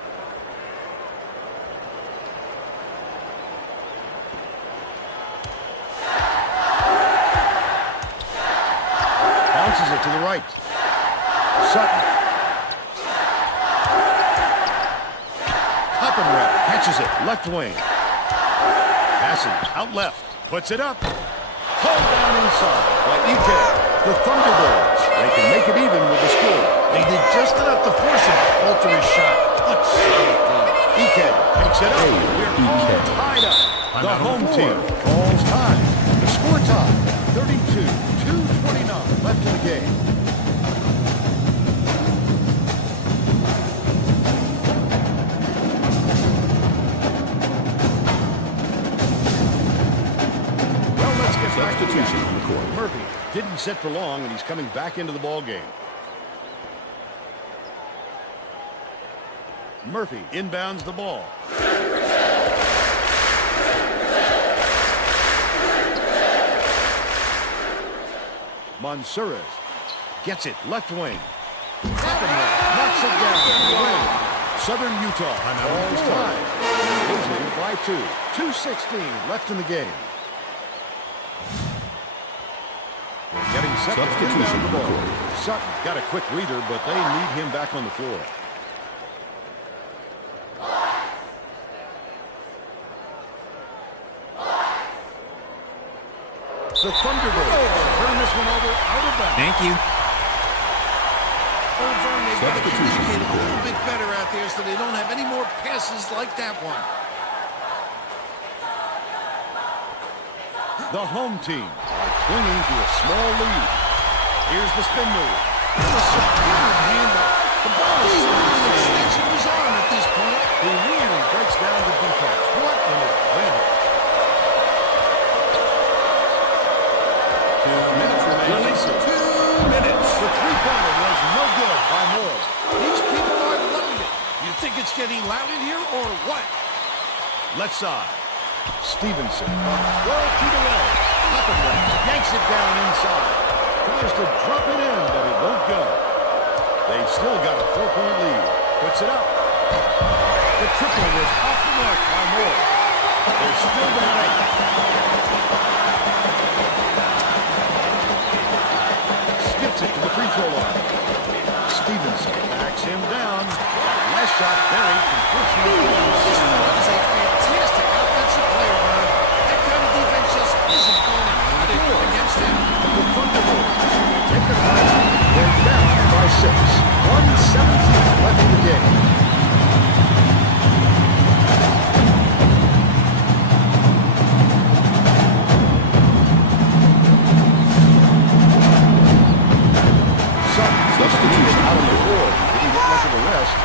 Bounces it to the right. Sutton. Coppenrath catches it. Left wing. Passes out left. Puts it up. Pulled down inside by Ike. The Thunderbirds. They can make it even with the score. They did just enough to force him to alter his shot. What solid D. Ike takes it up. We're all tied up. The home team calls time. The score tie, 32-229 left in the game. Well, let's get back to the Substitution action. on the court. Murphy didn't sit for long, and he's coming back into the ball game. Murphy inbounds the ball. Mansour gets it left wing. Coppenrath knocks it down. Wing. Southern Utah falls time. Losing by 2. 2:16 left in the game. Getting set to Substitution inbound the on the ball. court. Sutton got a quick breather, but they need him back on the floor. The Thunderbirds turn this one over out of bounds. Thank you. They've got to communicate a little bit better out there so they don't have any more passes like that one. The home team are clinging to a small lead. Here's the spin move. A superb handle. The ball is simply an extension of his arm at this point. He really breaks down the defense. What an advantage. 2 minutes remaining. 2 minutes. The three-pointer was no good by Moore. These people are loving it. You think it's getting loud in here or what? Left side. Stevenson, 12 feet away. Up and down. Yanks it down inside. Tries to drop it in, but it won't go. They've still got a 4-point lead. Puts it up. The triple was off the mark by Moore. They're still down 8. Skips it to the free throw line. Stevenson backs him down. Last shot buried. This one is a fantastic offensive player, Vern. That kind of defense just isn't going to cut it against him. The Thunderbirds take the lead. They're down by 6. 1:17 left in the game. Substitution out on the floor. Didn't get much of a rest.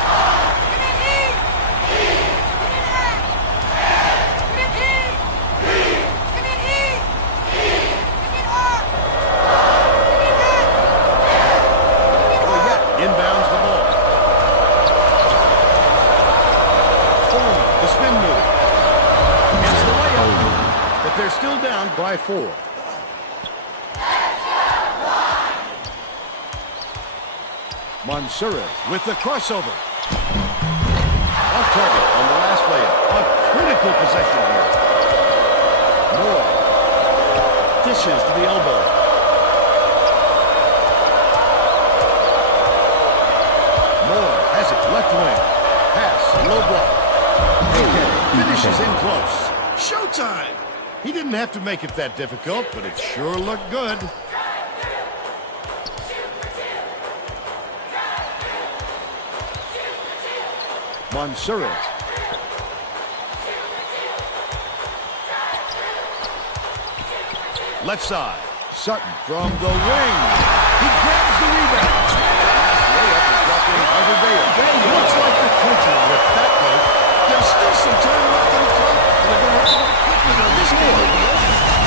Inbounds the ball. Foreman, the spin move. It's the layup. But they're still down by 4. Mansourez with the crossover. Off target on the last layup. A critical possession here. Moore dishes to the elbow. Has it left wing. Pass, low block. Okay, finishes in close. Showtime! He didn't have to make it that difficult, but it sure looked good. Mansourez. Left side. Sutton from the wing. He grabs the rebound. Layup is dropped in by Verdeo. Looks like the clincher with that play. There's still some time left on the clock. They're going to have to go quickly on this game.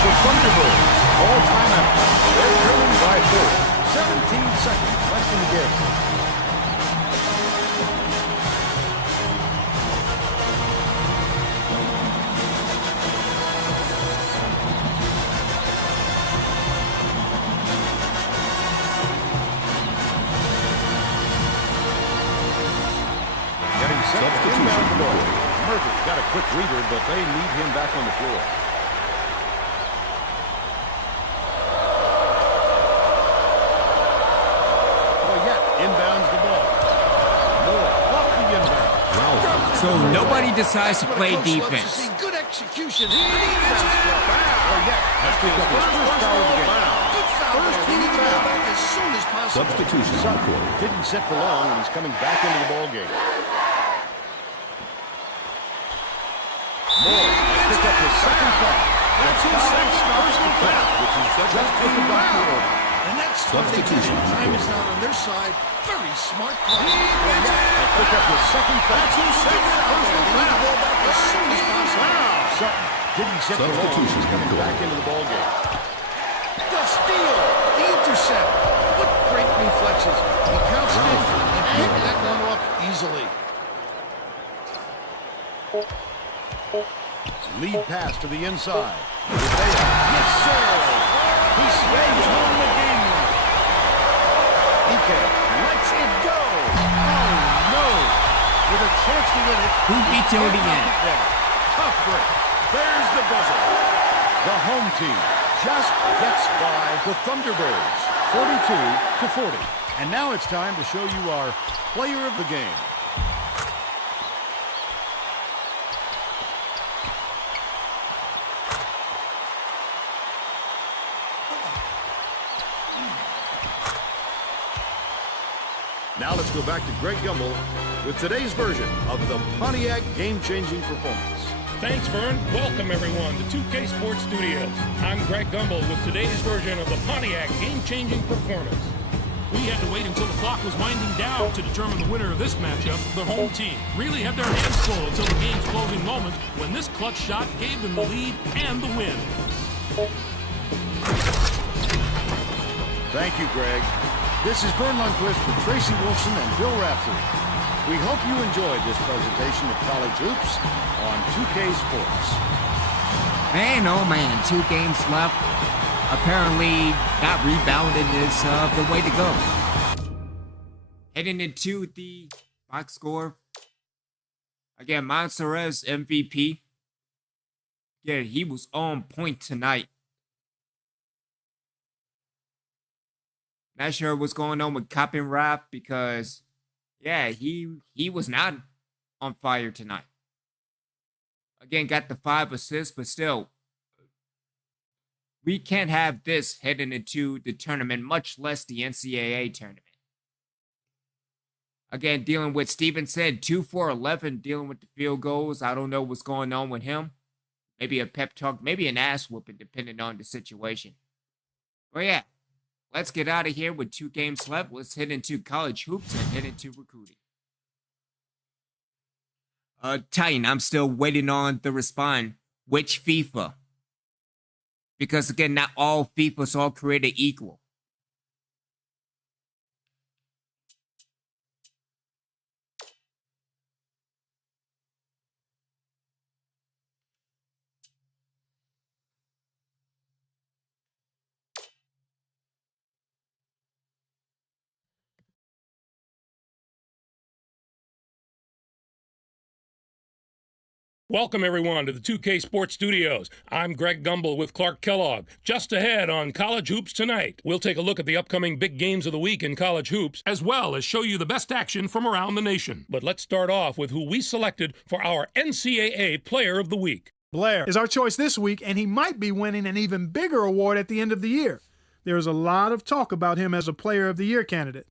The Thunderbirds all timeout. They're trailing by 4. 17 seconds left in the game. Inbound the ball. Murphy's got a quick reader, but they need him back on the floor. Inbounds the ball. Moore off the inbound. So nobody decides to play defense. Good execution. Has picked up his first foul of the game. Good foul. First he needs to go back as soon as possible. Substitution. Sutton didn't sit for long, and he's coming back into the ball game. Moore has picked up his second foul. That's his second starts the count, which is just what the doctor ordered. And that's substitution. Time is not on their side. Very smart play. Has picked up his second foul. That's his second personal They need to foul. go back as soon as possible. Sutton didn't sit for long. He's coming back into the ball game. The steal. The intercept. What great reflexes. He pounced in and picked that one off easily. Lead pass to the inside. Yes, sir. He swings home the game winner. Ike lets it go. Oh, no. With a chance to win it. Who beat you in the end? Tough break. There's the buzzer. The home team just gets by the Thunderbirds, 42-40. And now it's time to show you our player of the game. Now let's go back to Greg Gumbel with today's version of the Pontiac game-changing performance. Thanks, Vern. Welcome, everyone, to 2K Sports Studios. I'm Greg Gumbel with today's version of the Pontiac game-changing performance. We had to wait until the clock was winding down to determine the winner of this matchup. The home team really had their hands full until the game's closing moment when this clutch shot gave them the lead and the win. Thank you, Greg. This is Vern Lundquist for Tracy Wilson and Bill Raftery. We hope you enjoyed this presentation of college hoops on 2K Sports. Man, oh man, 2 games left. Apparently, that rebounding is the way to go. Heading into the box score. Again, Monserrat's MVP. Yeah, he was on point tonight. Not sure what's going on with Cop and Rap because, yeah, he was not on fire tonight. Again, got the 5 assists, but still, we can't have this heading into the tournament, much less the NCAA tournament. Again, dealing with Stevenson, 2 for 11, dealing with the field goals. I don't know what's going on with him. Maybe a pep talk, maybe an ass whooping, depending on the situation. But yeah, let's get out of here with 2 games left. Let's head into college hoops and head into recruiting. Titan, I'm still waiting on the response. Which FIFA? Because again, not all FIFAs are created equal. Welcome, everyone, to the 2K Sports Studios. I'm Greg Gumbel with Clark Kellogg. Just ahead on College Hoops Tonight, we'll take a look at the upcoming big games of the week in college hoops, As well as show you the best action from around the nation. but let's start off with who we selected for our NCAA Player of the Week. Blair is our choice this week, and he might be winning an even bigger award at the end of the year. There's a lot of talk about him as a Player of the Year candidate.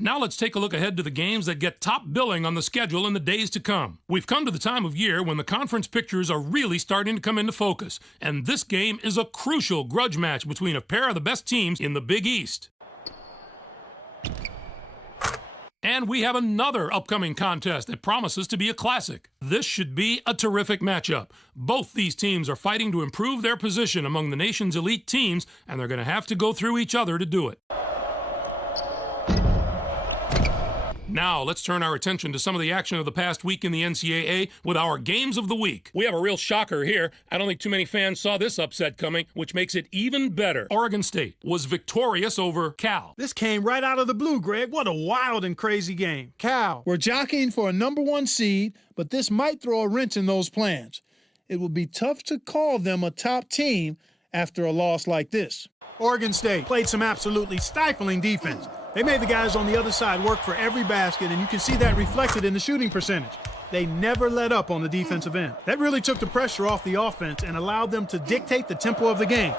Now let's take a look ahead to the games that get top billing on the schedule in the days to come. We've come to the time of year when the conference pictures are really starting to come into focus, and this game is a crucial grudge match between a pair of the best teams in the Big East. And we have another upcoming contest that promises to be a classic. This should be a terrific matchup. Both these teams are fighting to improve their position among the nation's elite teams, and they're going to have to go through each other to do it. Now, let's turn our attention to some of the action of the past week in the NCAA with our Games of the Week. We have a real shocker here. I don't think too many fans saw this upset coming, which makes it even better. Oregon State was victorious over Cal. This came right out of the blue, Greg. What a wild and crazy game. Cal, we're jockeying for a #1 seed, but this might throw a wrench in those plans. It will be tough to call them a top team after a loss like this. Oregon State played some absolutely stifling defense. They made the guys on the other side work for every basket, and you can see that reflected in the shooting percentage. They never let up on the defensive end. That really took the pressure off the offense and allowed them to dictate the tempo of the game.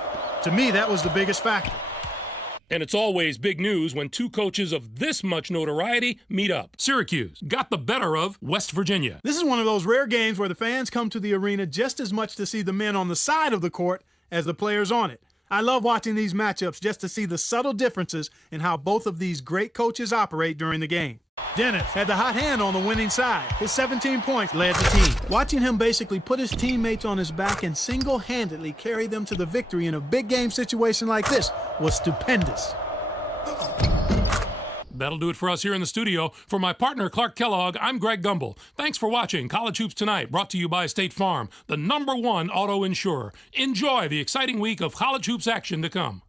To me, that was the biggest factor. And it's always big news when 2 coaches of this much notoriety meet up. Syracuse got the better of West Virginia. This is one of those rare games where the fans come to the arena just as much to see the men on the side of the court as the players on it. I love watching these matchups just to see the subtle differences in how both of these great coaches operate during the game. Dennis had the hot hand on the winning side. His 17 points led the team. Watching him basically put his teammates on his back and single-handedly carry them to the victory in a big game situation like this was stupendous. That'll do it for us here in the studio. For my partner, Clark Kellogg, I'm Greg Gumbel. Thanks for watching College Hoops Tonight, brought to you by State Farm, the #1 auto insurer. Enjoy the exciting week of college hoops action to come.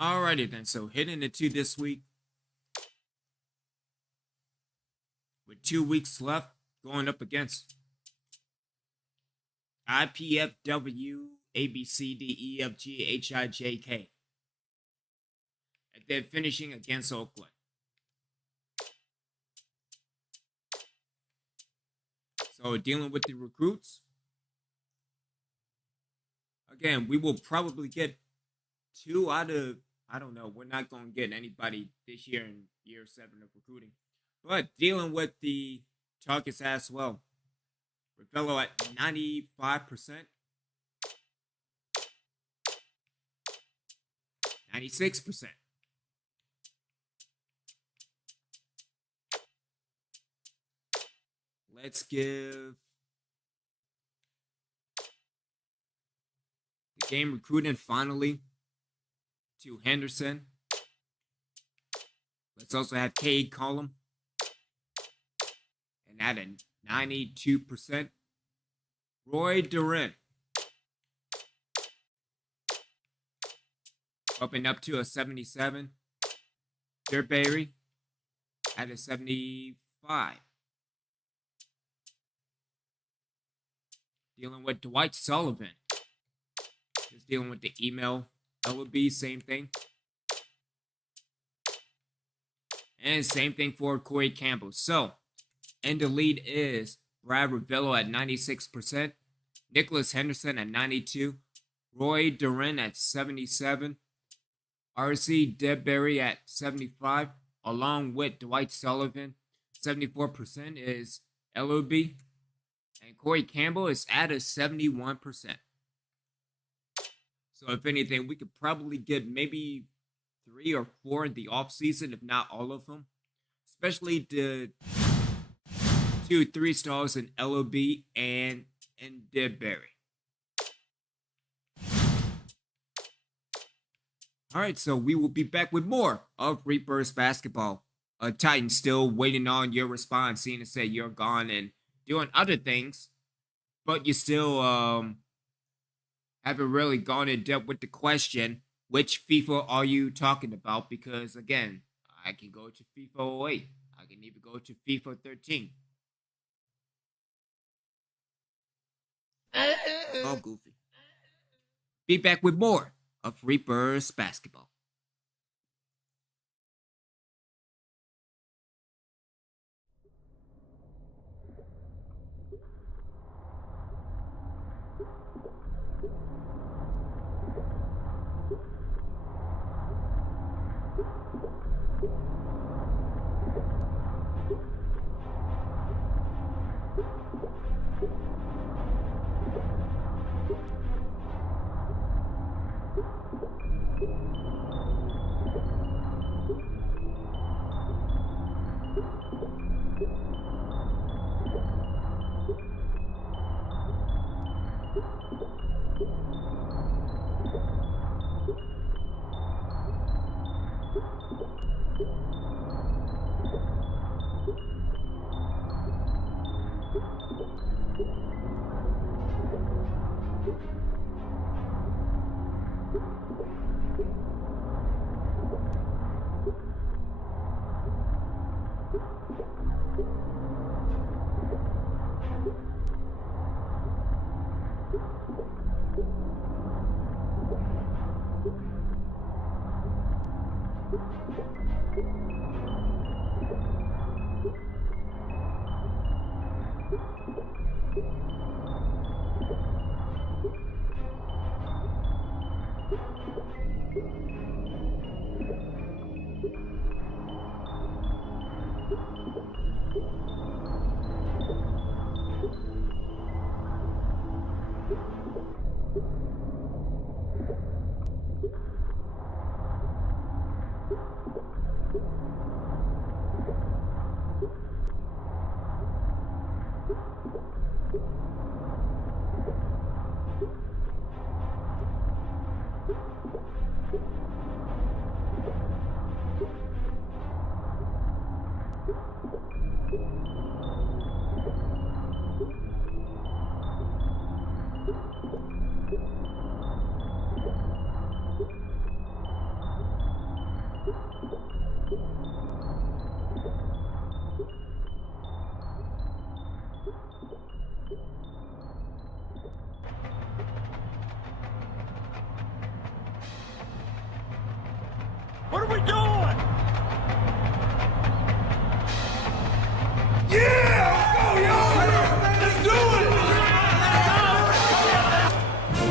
Alrighty then, so heading into this week, with 2 weeks left, going up against IPFW, ABCDEFGHIJK, and then finishing against Oakland. So dealing with the recruits, again, we will probably get 2 out of, I don't know, we're not going to get anybody this year in year 7 of recruiting. But dealing with the targets as well. Ravello at 95%. 96%. Let's give the game recruiting finally to Henderson. Let's also have Cade Collum. And at a 92%. Roy Durant. Opened up to a 77. Dirtberry at a 75. Dealing with Dwight Sullivan. Just dealing with the email. LB, same thing. And same thing for Corey Campbell. So, and the lead is Brad Ravello at 96%. Nicholas Henderson at 92. Roy Durant at 77. RC Debberry at 75. Along with Dwight Sullivan. 74% is LOB. And Corey Campbell is at a 71%. So if anything, we could probably get maybe 3 or 4 in the offseason, if not all of them. Especially the 2 3-stars in LOB and in Debberry. Alright, so we will be back with more of Reapers basketball. Titan, still waiting on your response, seeing as say you're gone and doing other things, but you still haven't really gone in depth with the question, which FIFA are you talking about? Because again, I can go to FIFA 08. I can even go to FIFA 13. Oh, goofy. Be back with more of Reapers basketball. What are we doing?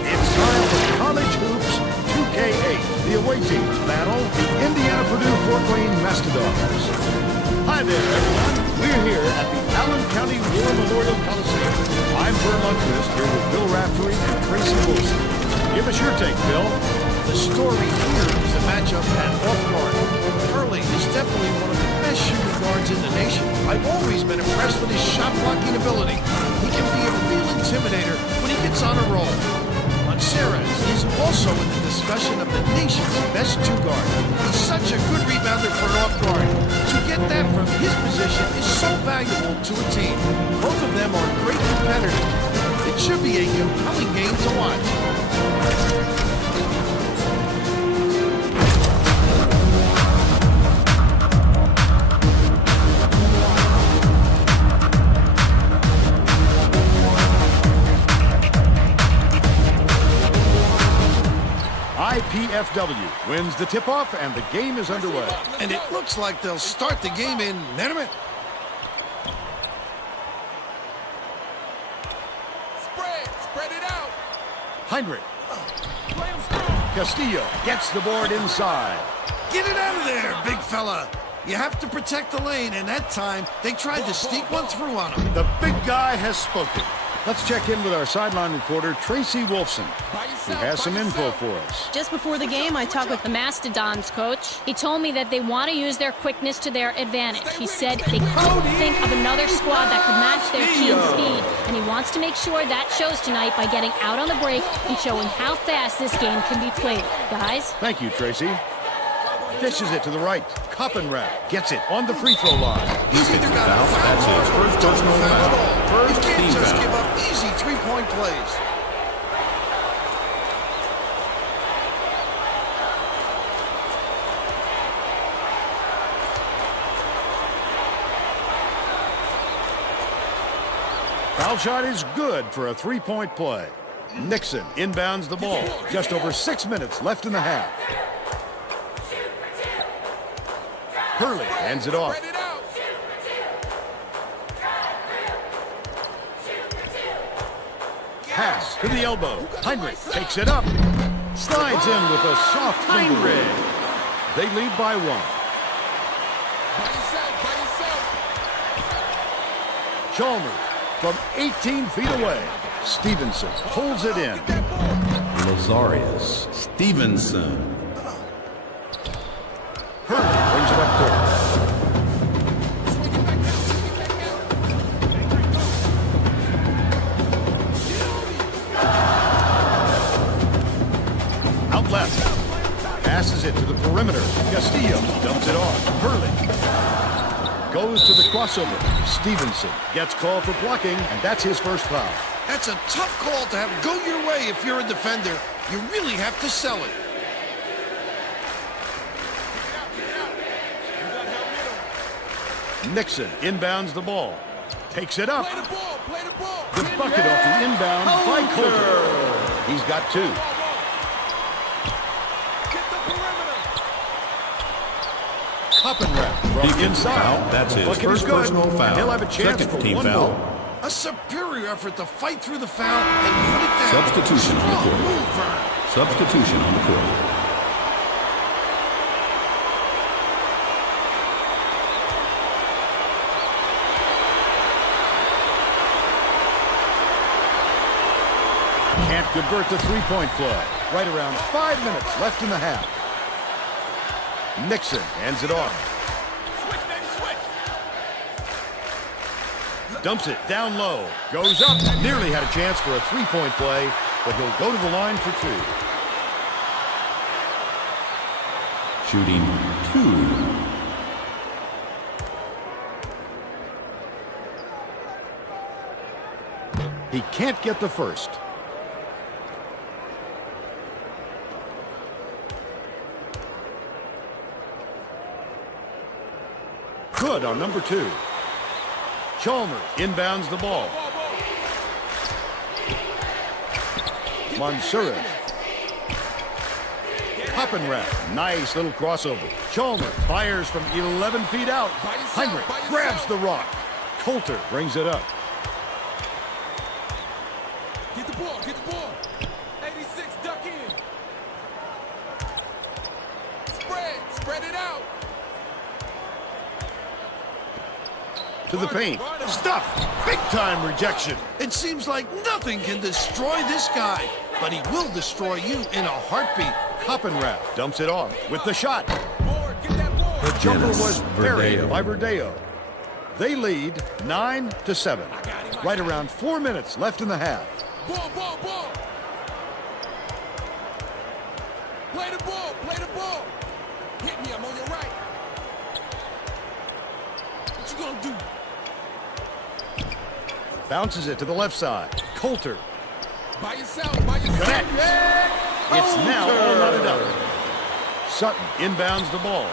It's time for The away team battle the Indiana-Purdue Fort Wayne Mastodons. Hi there, everyone. We're here at the Allen County War Memorial Coliseum. I'm Vern Lundquist here with Bill Raftery and Tracy Wilson. Give us your take, Bill. The story here is a matchup at off guard. Hurley is definitely one of the best shooting guards in the nation. I've always been impressed with his shot blocking ability. He can be a real intimidator when he gets on a roll. Monserrat is also in the discussion of the nation's best two guard. He's such a good rebounder for an off guard. To get that from his position is so valuable to a team. Both of them are great competitors. It should be a compelling game to watch. IPFW wins the tip-off, and the game is underway. And it looks like they'll start the game in a minute. Spread it out. Heinrich. Play him strong. Castillo gets the board inside. Get it out of there, big fella. You have to protect the lane, and that time they tried to sneak one through on him. The big guy has spoken. Let's check in with our sideline reporter, Tracy Wolfson, who has some info for us. Just before the game, I talked with the Mastodons coach. He told me that they want to use their quickness to their advantage. He said they couldn't think of another squad that could match their team speed, and he wants to make sure that shows tonight by getting out on the break and showing how fast this game can be played. Guys? Thank you, Tracy. Dishes it to the right. Koppenrath gets it on the free throw line. He's either got a foul That's his or first don't personal foul at all. foul. You First can't team just foul. give up easy three-point plays. Foul shot is good for a three-point play. Nixon inbounds the ball. Just over 6 minutes left in the half. Hurley hands it off. Spread it out. Pass to the elbow. Heinrich takes it up. Slides in with a soft Heinrich. They lead by one. By yourself. Chalmers from 18 feet away. Stevenson pulls it in. Lazarius Stevenson. Hurley brings it up court. Out left. Passes it to the perimeter. Castillo dumps it off. Hurley goes to the crossover. Stevenson gets called for blocking, and that's his first foul. That's a tough call to have go your way if you're a defender. You really have to sell it. Nixon inbounds the ball. Takes it up. Play the ball. Play the ball. The bucket off the inbound by Coulter. He's got two. Get the perimeter. Koppenrath from Defensive inside. foul. That's his Bucket is first good. personal foul. He'll have a chance Second for team one foul. more. A superior effort to fight through the foul and put it down. Substitution on the Strong court. move, Vern. Substitution on the court. Can't convert the three-point play. Right around 5 minutes left in the half. Nixon hands it off. Switch, baby, switch. Dumps it down low. Goes up. Nearly had a chance for a three-point play, but he'll go to the line for two. Shooting 2. He can't get the first. Good on number two. Chalmers inbounds the ball. Monserrat. Koppenrath. Nice little crossover. Chalmers fires from 11 feet out. Heinrich grabs the rock. Coulter brings it up. Get the ball. Get the ball. 86, duck in. to the paint. Stuffed. Big-time rejection. It seems like nothing can destroy this guy, but he will destroy you in a heartbeat. Coppenrath dumps it off with the shot. Board, get that board. The jumper Dennis was buried Verdeo. by Verdeo. They lead 9-7. Right around 4 minutes left in the half. Ball, ball, ball. Play the ball, play the ball. Hit me, I'm on your right. What you gonna do? Bounces it to the left side. Coulter. By yourself, by yourself. Connects. It's now all knotted up. Sutton inbounds the ball. I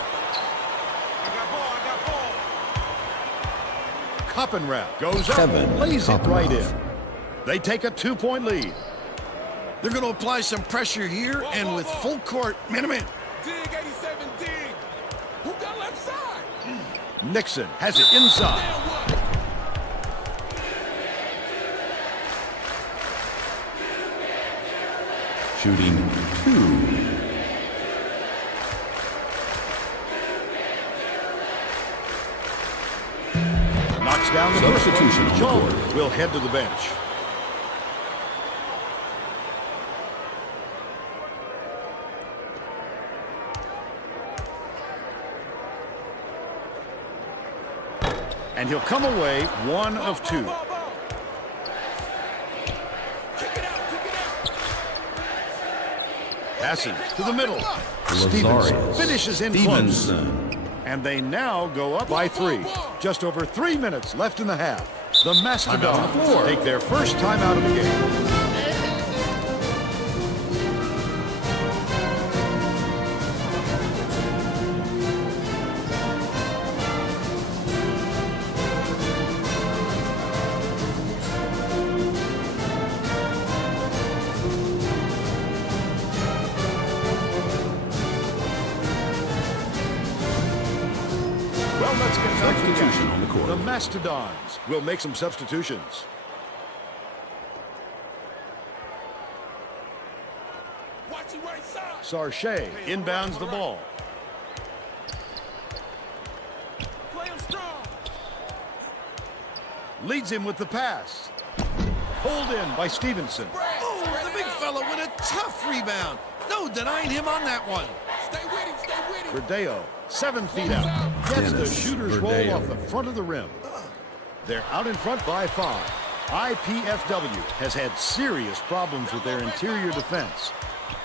got ball, I got ball. Coppenrath goes up, Kevin lays it right Coppenrath. in. They take a 2-point lead. They're going to apply some pressure here, and with full court, man-to-man. Dig 87, dig. Who got left side? Nixon has it inside. Now what? Shooting 2. Knocks down the first Substitution one. on the Joel court. will head to the bench. And he'll come away 1 of 2. Ball, ball. Kick it out, kick it out. Passes to the middle. Lazarius. Stevenson finishes in close. Stevenson. And they now go up by 3. Just over 3 minutes left in the half. The Mastodons take their first time out of the game. Well, let's get back to the Substitution action. on the court. The Mastodons will make some substitutions. Watch your right side. Sarche inbounds the ball. Play him strong. Leads him with the pass. Pulled in by Stevenson. Oh, the big fella with a tough rebound. No denying him on that one. Stay with him, stay with him. Verdeo, 7 feet out. Gets the Dennis shooter's roll Verdeo. off the front of the rim. They're out in front by 5. IPFW has had serious problems with their interior defense.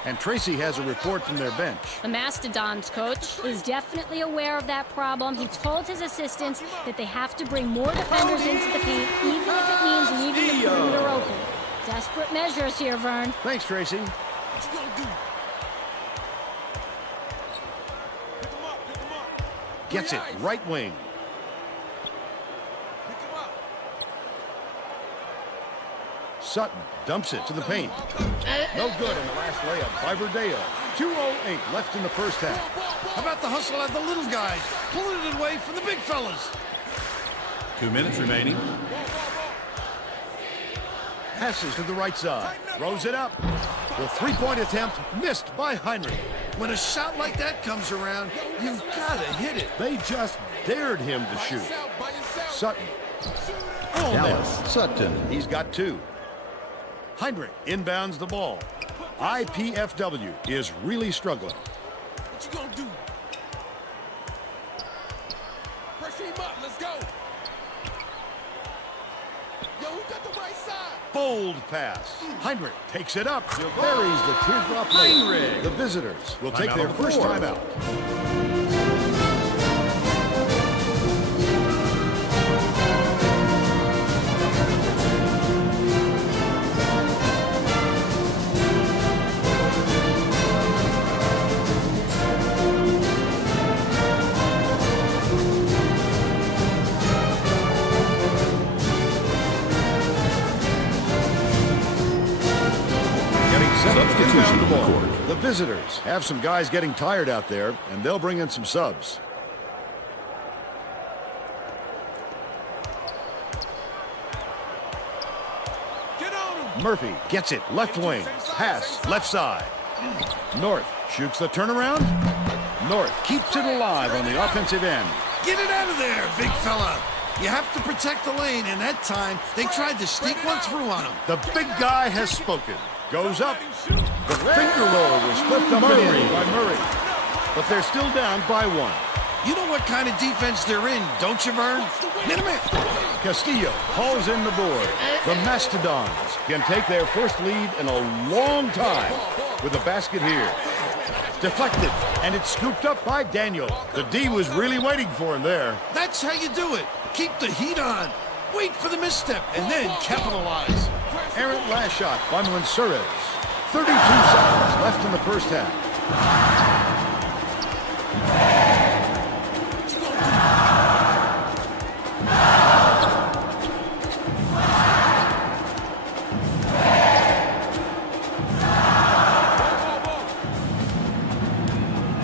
And Tracy has a report from their bench. The Mastodons coach is definitely aware of that problem. He told his assistants that they have to bring more defenders into the paint, even if it means leaving the perimeter open. Desperate measures here, Vern. Thanks, Tracy. What you gonna do? Pick him up, pick him up. Gets it right wing. Pick him up. Sutton dumps it to the paint. No good in the last layup by Verdeo. 2:08 left in the first half. How about the hustle of the little guys, pulling it away from the big fellas? 2 minutes remaining. Passes to the right side. Throws it up. The 3-point attempt missed by Heinrich. When a shot like that comes around, you've got to hit it. They just dared him to shoot. By yourself. Sutton. Shoot it. Dallas. Sutton. He's got 2. Heinrich inbounds the ball. IPFW is really struggling. What you gonna do? Pressure him up, let's go. Yo, who got the right side? Bold pass. Heinrich takes it up. Buries the teardrop layup. The visitors will take Timeout their on the first floor. timeout. Getting set up to Substitution inbound the on the ball. court. The visitors have some guys getting tired out there, and they'll bring in some subs. Get on him. Murphy gets it left wing. Pass left side. North shoots the turnaround. North keeps it alive on the offensive end. Get it out of there, big fella. You have to protect the lane, and that time, they tried to sneak one through on him. The big guy has spoken. Goes up. The finger roll was flipped up and in by Murray. But they're still down by 1. You know what kind of defense they're in, don't you, Vern? Minute. Castillo hauls in the board. The Mastodons can take their first lead in a long time with a basket here. Deflected, and it's scooped up by Daniel. The D was really waiting for him there. That's how you do it. Keep the heat on. Wait for the misstep, and then capitalize. Errant last shot by Mansourez. 32 seconds left in the first half.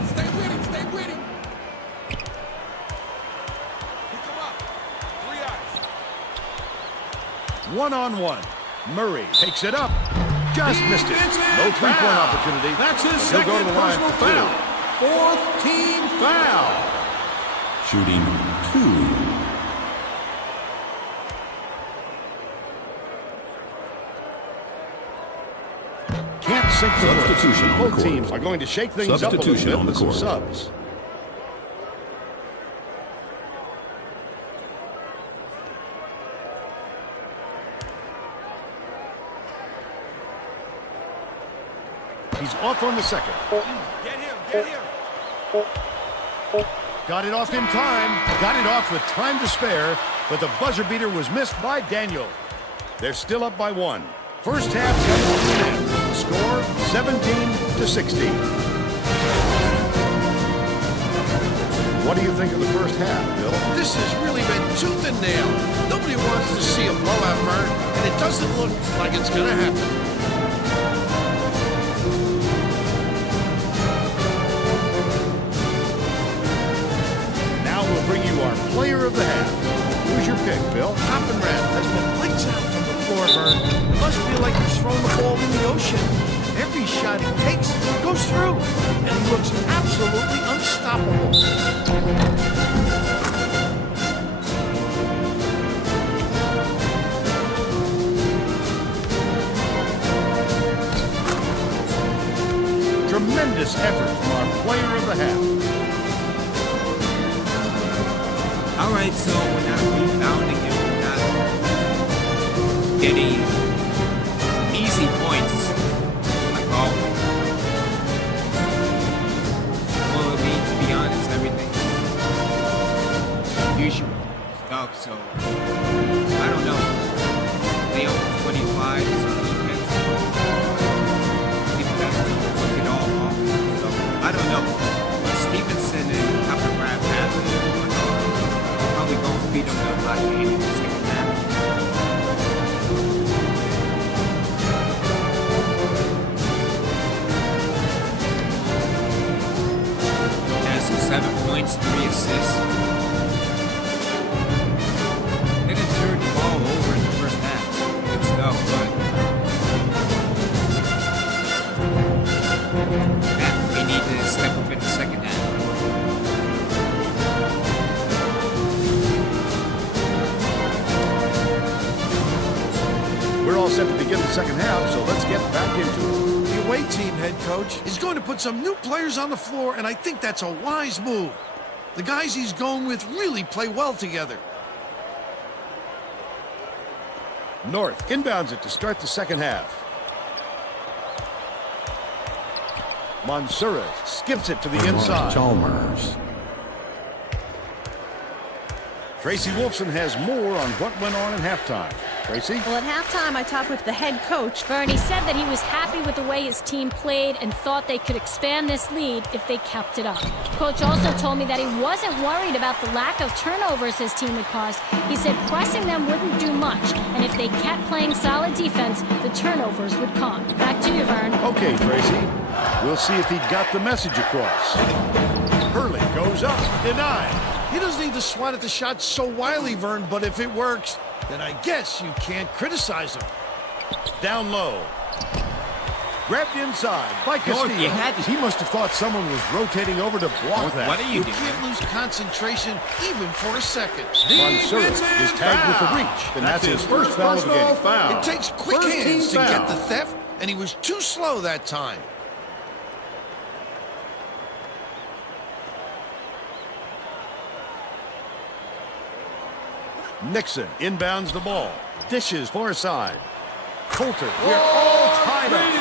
Stay with him, stay with him. Pick him up. 3 eyes. 1-on-1. Murray takes it up. Just missed it. No three-point opportunity. That's his He'll go to second the line personal for 2. foul. Fourth team foul. Shooting 2. Can't sink the Substitution first. on the Both court. teams are going to shake things up a little Substitution bit on the with some court. subs. He's off on the second. Get him, get him. Got it off in time. Got it off with time to spare, but the buzzer beater was missed by Daniel. They're still up by 1. First half comes to an end. The score 17-16. What do you think of the first half, Bill? This has really been tooth and nail. Nobody wants to see a blowout, Vern, and it doesn't look like it's going to happen. Now we'll bring you our player of the half. Who's your pick, Bill? Hoppenrath has been lights out from the floor, Vern. It must feel like he's throwing the ball in the ocean. Every shot he takes goes through, and he looks absolutely unstoppable. Tremendous effort from our player of the half. All right, so we're not rebounding it. We're not getting easy points. Like all. Well, I mean, to be honest, everything usual stuff. So I don't know. They own 25 defense. Maybe that's looking all off. So I don't know. But Stevenson and Hoppenrath have it. Probably going to beat them up like in the second half. Has 7 points, 3 assists. They didn't turn the ball over in the first half, so good stuff, but yeah, we need to step up in the second half. We're all set to begin the second half, so let's get back into it. The away team head coach is going to put some new players on the floor, and I think that's a wise move. The guys he's going with really play well together. North inbounds it to start the second half. Mansourez skips it to the inside. Chalmers. Tracy Wolfson has more on what went on in halftime. Tracy? Well, at halftime, I talked with the head coach. Bernie said that he was happy with the way his team played and thought they could expand this lead if they kept it up. Coach also told me that he wasn't worried about the lack of turnovers his team would cause. He said pressing them wouldn't do much, and if they kept playing solid defense, the turnovers would come. Back to you, Vern. Okay, Tracy. We'll see if he got the message across. Hurley goes up, denied. He doesn't need to swat at the shot so wildly, Vern, but if it works, then I guess you can't criticize him. Down low. Grabbed inside by Castillo. you had to- He must have thought someone was rotating over to block that. What are you You doing? can't lose concentration even for a second. Monsuras is tagged with the reach, and that's his first foul of the game. It takes quick First hands to team get foul. the theft, and he was too slow that time. Nixon inbounds the ball. Dishes far side. Coulter, we're all tied up.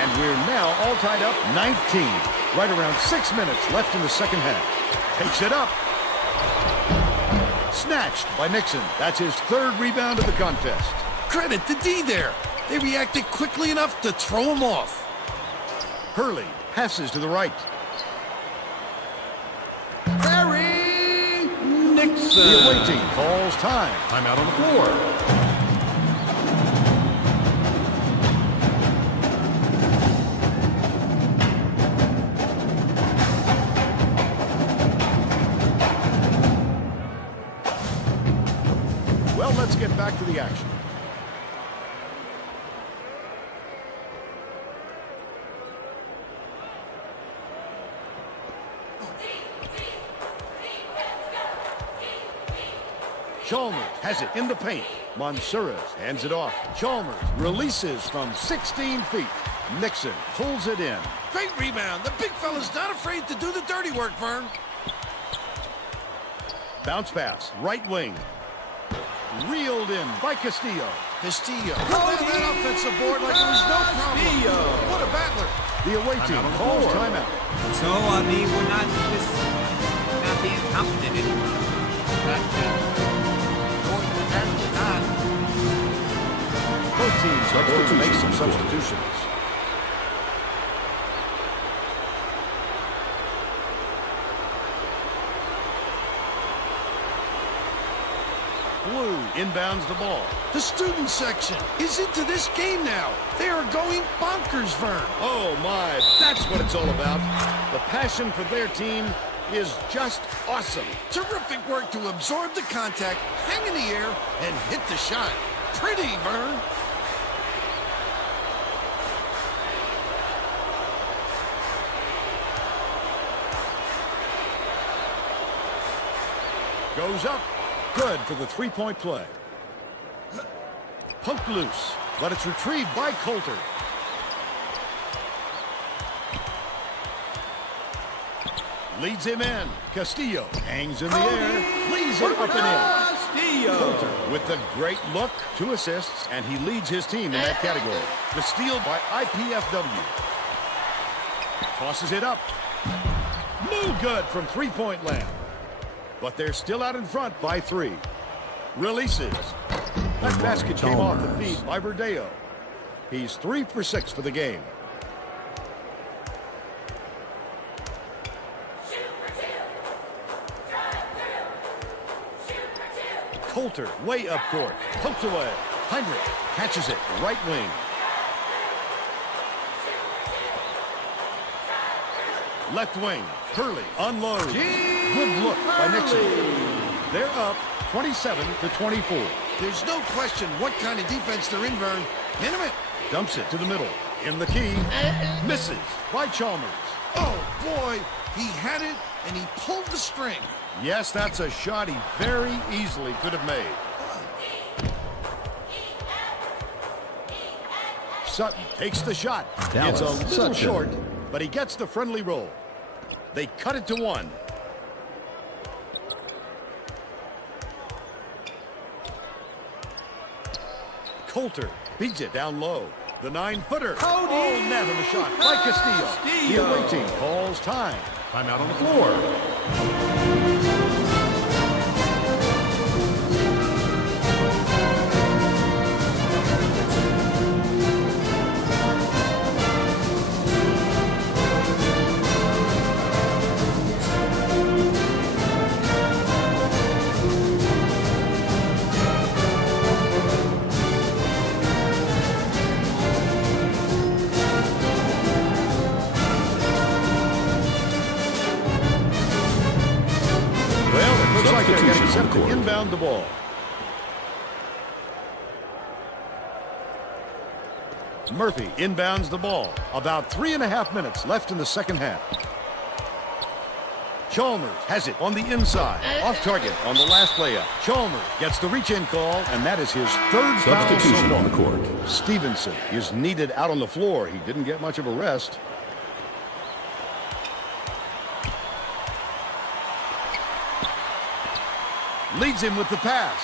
And we're now all tied up 19. Right around 6 minutes left in the second half. Takes it up. Snatched by Nixon. That's his third rebound of the contest. Credit to D there. They reacted quickly enough to throw him off. Hurley passes to the right. Barry Nixon. The away team calls time. I'm out on the floor. Well, let's get back to the action. Chalmers has it in the paint. Monsuras hands it off. Chalmers releases from 16 feet. Nixon pulls it in. Great rebound. The big fella's not afraid to do the dirty work, Vern. Bounce pass, right wing. Reeled in by Castillo. Castillo pulled down that offensive board like it was no problem. What a battler. The away team calls timeout. So, I mean, we're not just not being confident anymore. Both teams are going to make some substitutions. Blue inbounds the ball. The student section is into this game now. They are going bonkers, Vern. Oh my, that's what it's all about. The passion for their team is just awesome. Terrific work to absorb the contact, hang in the air, and hit the shot. Pretty, Vern. Goes up. Good for the three-point play. Poked loose, but it's retrieved by Coulter. Leads him in. Castillo hangs in the air, leads it up and in. Coulter with the great look, 2 assists, and he leads his team in that category. The steal by IPFW. Tosses it up. No good from three-point land. But they're still out in front by 3. Releases. That basket came off the feed by Verdeo. He's 3 for 6 for the game. Coulter way up court. Poked away. Heinrich catches it. Right wing. Left wing. Hurley unloads. Good look by Nixon. They're up 27-24. There's no question what kind of defense they're in, Vern. Hit him it. Dumps it to the middle. In the key. Misses by Chalmers. Oh, boy. He had it, and he pulled the string. Yes, that's a shot he very easily could have made. Sutton takes the shot. It's a little short, but he gets the friendly roll. They cut it to 1. Coulter beats it down low. The 9-footer. Oh, net of a shot by Castillo. The away team calls time. I'm out on the floor. Looks like they're getting set to inbound the ball. Murphy inbounds the ball. About 3.5 minutes left in the second half. Chalmers has it on the inside. Off target on the last layup. Chalmers gets the reach-in call, and that is his third foul so Substitution far. on the court. Stevenson is needed out on the floor. He didn't get much of a rest. Leads him with the pass.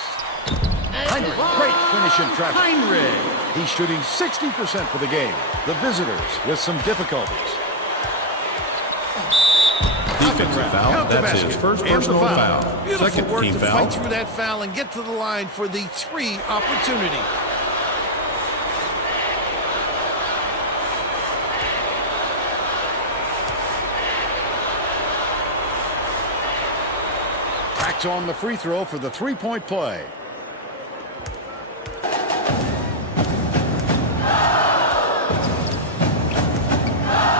Heinrich, great finish in traffic. Heinrich. He's shooting 60% for the game. The visitors with some difficulties. Defensive foul. That's his first personal foul. Beautiful Second work team to foul. fight through that foul and get to the line for the 3 opportunity. Backs on the free throw for the three-point play.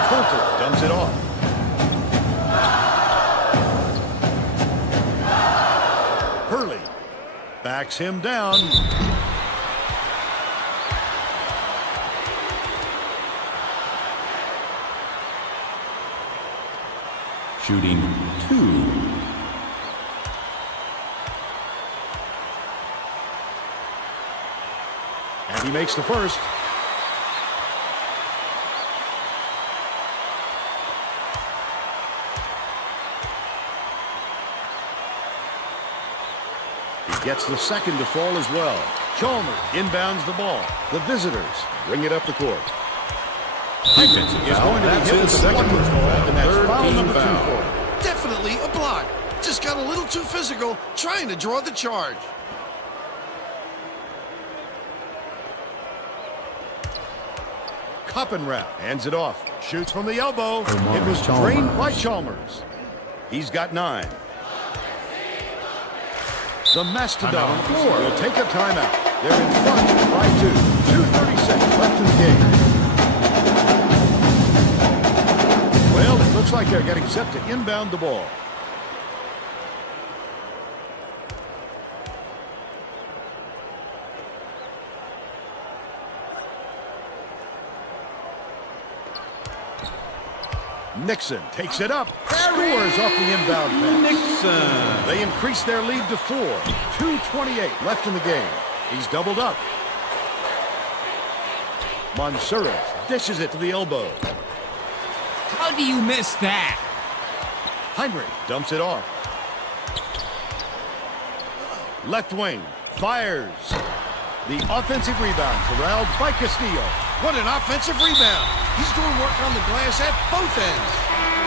Coulter dumps it off. Hurley backs him down. Shooting 2. And he makes the first. He gets the second to fall as well. Chalmers inbounds the ball. The visitors bring it up the court. Defensive Is foul. going to be That's hit with his the second second personal foul. and that's Third foul team number 2 foul. for him. Definitely a block. Just got a little too physical, trying to draw the charge. Coppenrath hands it off. Shoots from the elbow. Omar It was Chalmers. drained by Chalmers. He's got 9. The Mastodon on the floor. will take a timeout. They're in front by 2. 2:36 left in the game. Well, it looks like they're getting set to inbound the ball. Nixon takes it up, scores off the inbound pass. Nixon. They increase their lead to 4. 2:28 left in the game. He's doubled up. Monserrat dishes it to the elbow. How do you miss that? Heinrich dumps it off. Left wing fires. The offensive rebound corralled by Castillo. What an offensive rebound. He's doing work on the glass at both ends.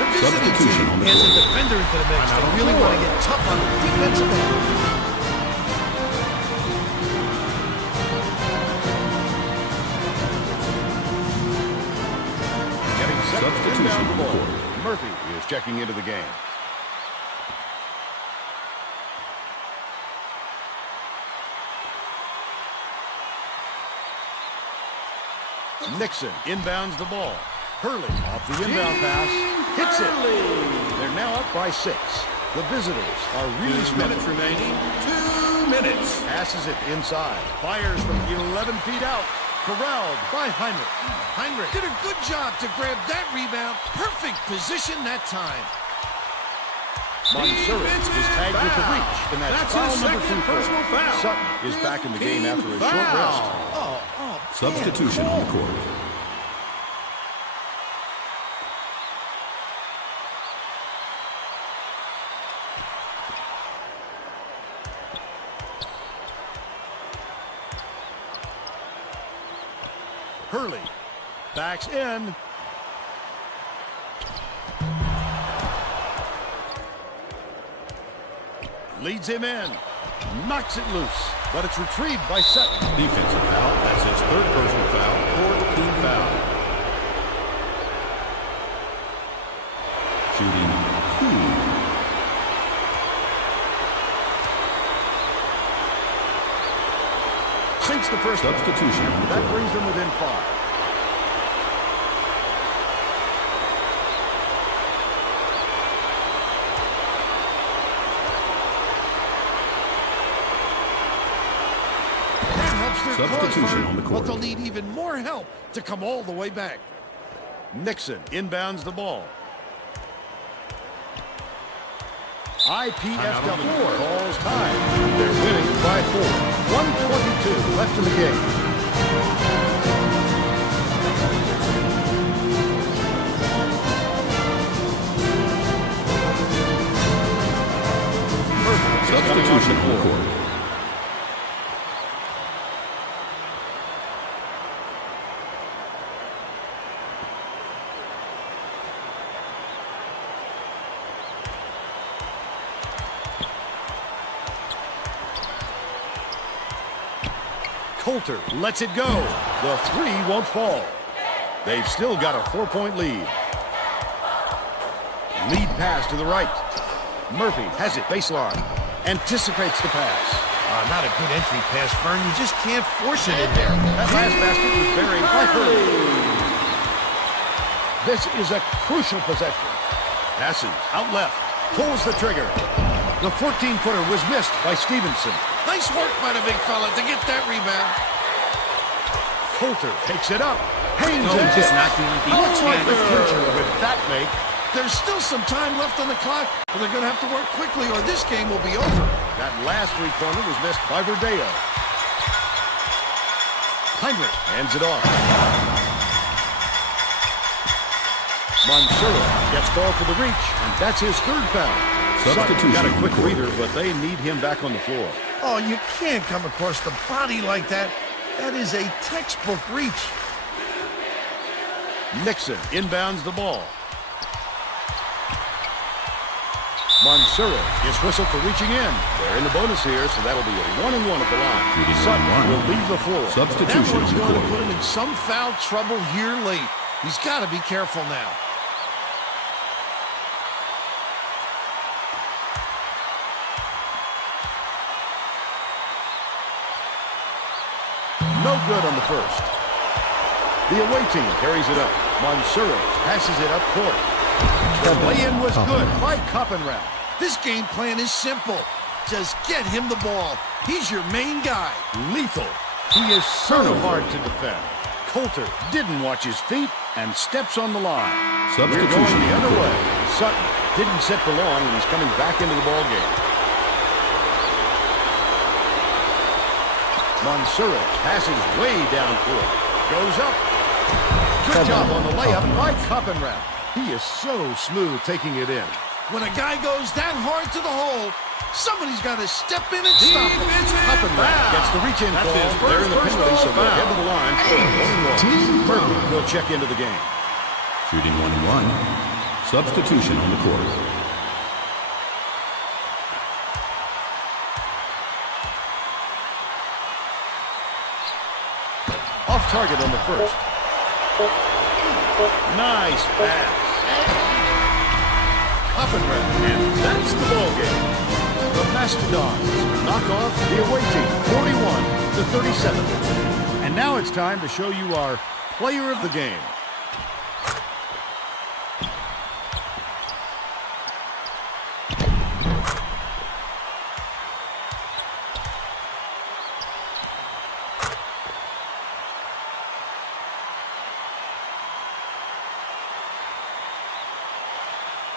The visiting Substitution team on the adds a court. defender into the mix. They really want to get tough on the defensive end. Getting set to Substitution inbound the on the ball. court. Murphy is checking into the game. Nixon inbounds the ball. Hurley off the inbound pass. Hits it. They're now up by 6. The visitors are really minutes remaining. 2 minutes. Passes it inside. Fires from 11 feet out. Corralled by Heinrich. Heinrich did a good job to grab that rebound. Perfect position that time. Monserrat is tagged with the reach, and that's foul number 2 for him. Sutton is back in the game after a short rest. Substitution on the court. Hurley backs in. Leads him in. Knocks it loose, but it's retrieved by Sutton. Defensive foul. That's his third personal foul. Fourth team foul. Shooting 2. Sinks the first one. Substitution on the That court. brings them within 5. That helps the Extra cause, Substitution on the but court. they'll need even more help to come all the way back. Nixon inbounds the ball. IPFW calls time. They're winning by 4. 1:22 left in the game. Substitution on the court. Coulter lets it go. The 3 won't fall. They've still got a 4-point lead. Lead pass to the right. Murphy has it baseline. Anticipates the pass. Not a good entry pass, Fern. You just can't force it in there. That last basket was buried by Hurley. This is a crucial possession. Passes out left. Pulls the trigger. The 14-footer was missed by Stevenson. Nice work by the big fella to get that rebound. Coulter takes it up. Haynes No, has just it. not doing Looks defense. like the future with that make. There's still some time left on the clock, but they're going to have to work quickly or this game will be over. That last three-pointer was missed by Verdeo. Heinrich hands it off. Mansura gets called for the reach, and that's his 3rd foul. Substitution. Got a quick reader, but they need him back on the floor. Oh, you can't come across the body like that. That is a textbook reach. Nixon inbounds the ball. Mansura is whistled for reaching in. They're in the bonus here, so that'll be a 1-and-1 at the line. Shooting Sutton 1-1. will leave the floor. That Substitution one's on the going to court. put him in some foul trouble here late. He's got to be careful now. No good on the first. The away team carries it up. Mansura passes it up court. The lay-in was good by Coppenrath. This game plan is simple. Just get him the ball. He's your main guy. Lethal. He is so hard to defend. Coulter didn't watch his feet and steps on the line. We're going Substitution the on the other court. way. Sutton didn't sit for long and he's coming back into the ball game. Mansura passes way down court. Goes up. Good job on the layup by Coppenrath. He is so smooth taking it in. When a guy goes that hard to the hole, somebody's got to step in and stop him. Coppenrath gets the reach-in call. They're in the penalty, so they'll head to the line for a 1-1. Murphy will check into the game. Shooting 1-1. Substitution on the court. Off target on the first. Nice pass. Coppenrath, and that's the ball game. The Mastodons knock off the away team, 41-37. And now it's time to show you our player of the game.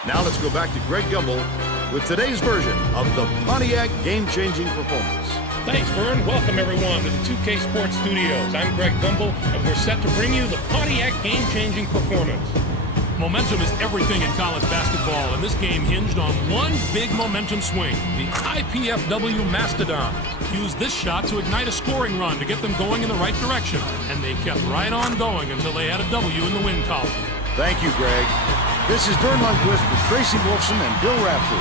Now let's go back to Greg Gumbel with today's version of the Pontiac game-changing performance. Thanks, Vern. Welcome, everyone, to the 2K Sports Studios. I'm Greg Gumbel, and we're set to bring you the Pontiac game-changing performance. Momentum is everything in college basketball, and this game hinged on one big momentum swing. The IPFW Mastodons used this shot to ignite a scoring run to get them going in the right direction, and they kept right on going until they had a W in the win column. Thank you, Greg. This is Vern Lundquist with Tracy Wolfson and Bill Raftery.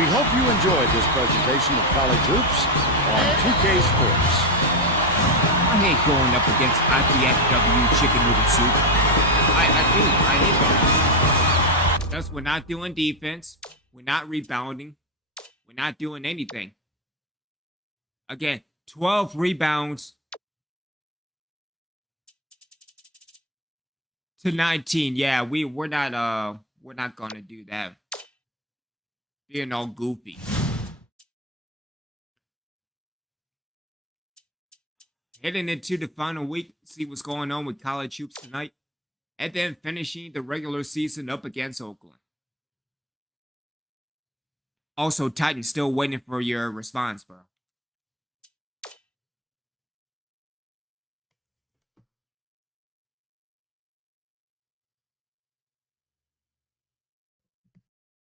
We hope you enjoyed this presentation of college hoops on 2K Sports. I hate going up against IPFW chicken noodle soup. I hate that. Thus, we're not doing defense. We're not rebounding. We're not doing anything. Again, 12 rebounds to 19. Yeah, we're not gonna do that. Being all goofy. heading into the final week, see what's going on with college hoops tonight, and then finishing the regular season up against Oakland. Also, Titans still waiting for your response, bro.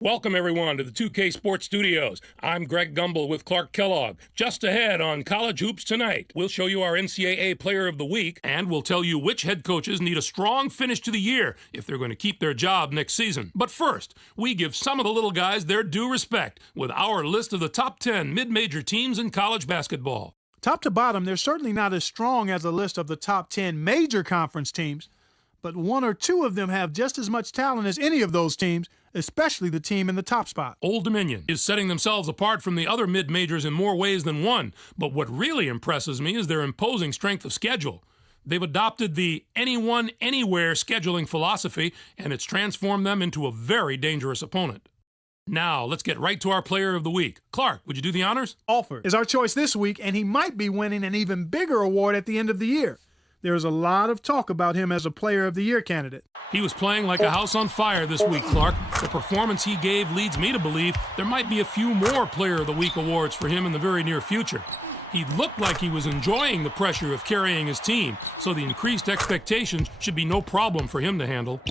Welcome, everyone, to the 2K Sports Studios. I'm Greg Gumbel with Clark Kellogg. Just ahead on College Hoops Tonight, we'll show you our NCAA Player of the Week, and we'll tell you which head coaches need a strong finish to the year if they're going to keep their job next season. But first, we give some of the little guys their due respect with our list of the top 10 mid-major teams in college basketball. Top to bottom, they're certainly not as strong as a list of the top 10 major conference teams, but one or two of them have just as much talent as any of those teams, especially the team in the top spot. Old Dominion is setting themselves apart from the other mid-majors in more ways than one, but what really impresses me is their imposing strength of schedule. They've adopted the anyone, anywhere scheduling philosophy, and it's transformed them into a very dangerous opponent. Now, let's get right to our Player of the Week. Clark, would you do the honors? Alford is our choice this week, and he might be winning an even bigger award at the end of the year. There's a lot of talk about him as a Player of the Year candidate. He was playing like a house on fire this week, Clark. The performance he gave leads me to believe there might be a few more Player of the Week awards for him in the very near future. He looked like he was enjoying the pressure of carrying his team, so the increased expectations should be no problem for him to handle.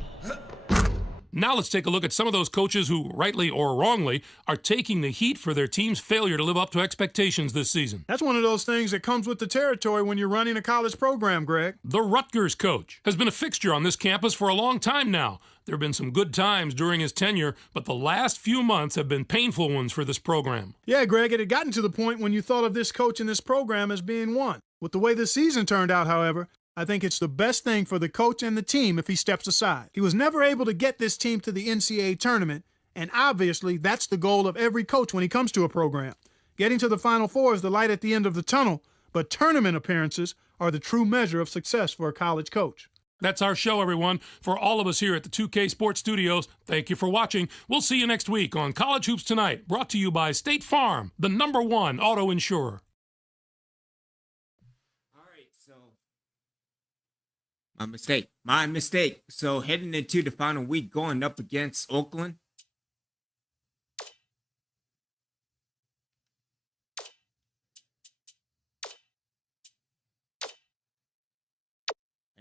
Now let's take a look at some of those coaches who, rightly or wrongly, are taking the heat for their team's failure to live up to expectations this season. That's one of those things that comes with the territory when you're running a college program, Greg. The Rutgers coach has been a fixture on this campus for a long time now. There have been some good times during his tenure, but the last few months have been painful ones for this program. Yeah, Greg, it had gotten to the point when you thought of this coach and this program as being one. With the way the season turned out, however, I think it's the best thing for the coach and the team if he steps aside. He was never able to get this team to the NCAA tournament, and obviously that's the goal of every coach when he comes to a program. Getting to the Final Four is the light at the end of the tunnel, but tournament appearances are the true measure of success for a college coach. That's our show, everyone. For all of us here at the 2K Sports Studios, thank you for watching. We'll see you next week on College Hoops Tonight, brought to you by State Farm, the #1 auto insurer. My mistake. So heading into the final week, going up against Oakland.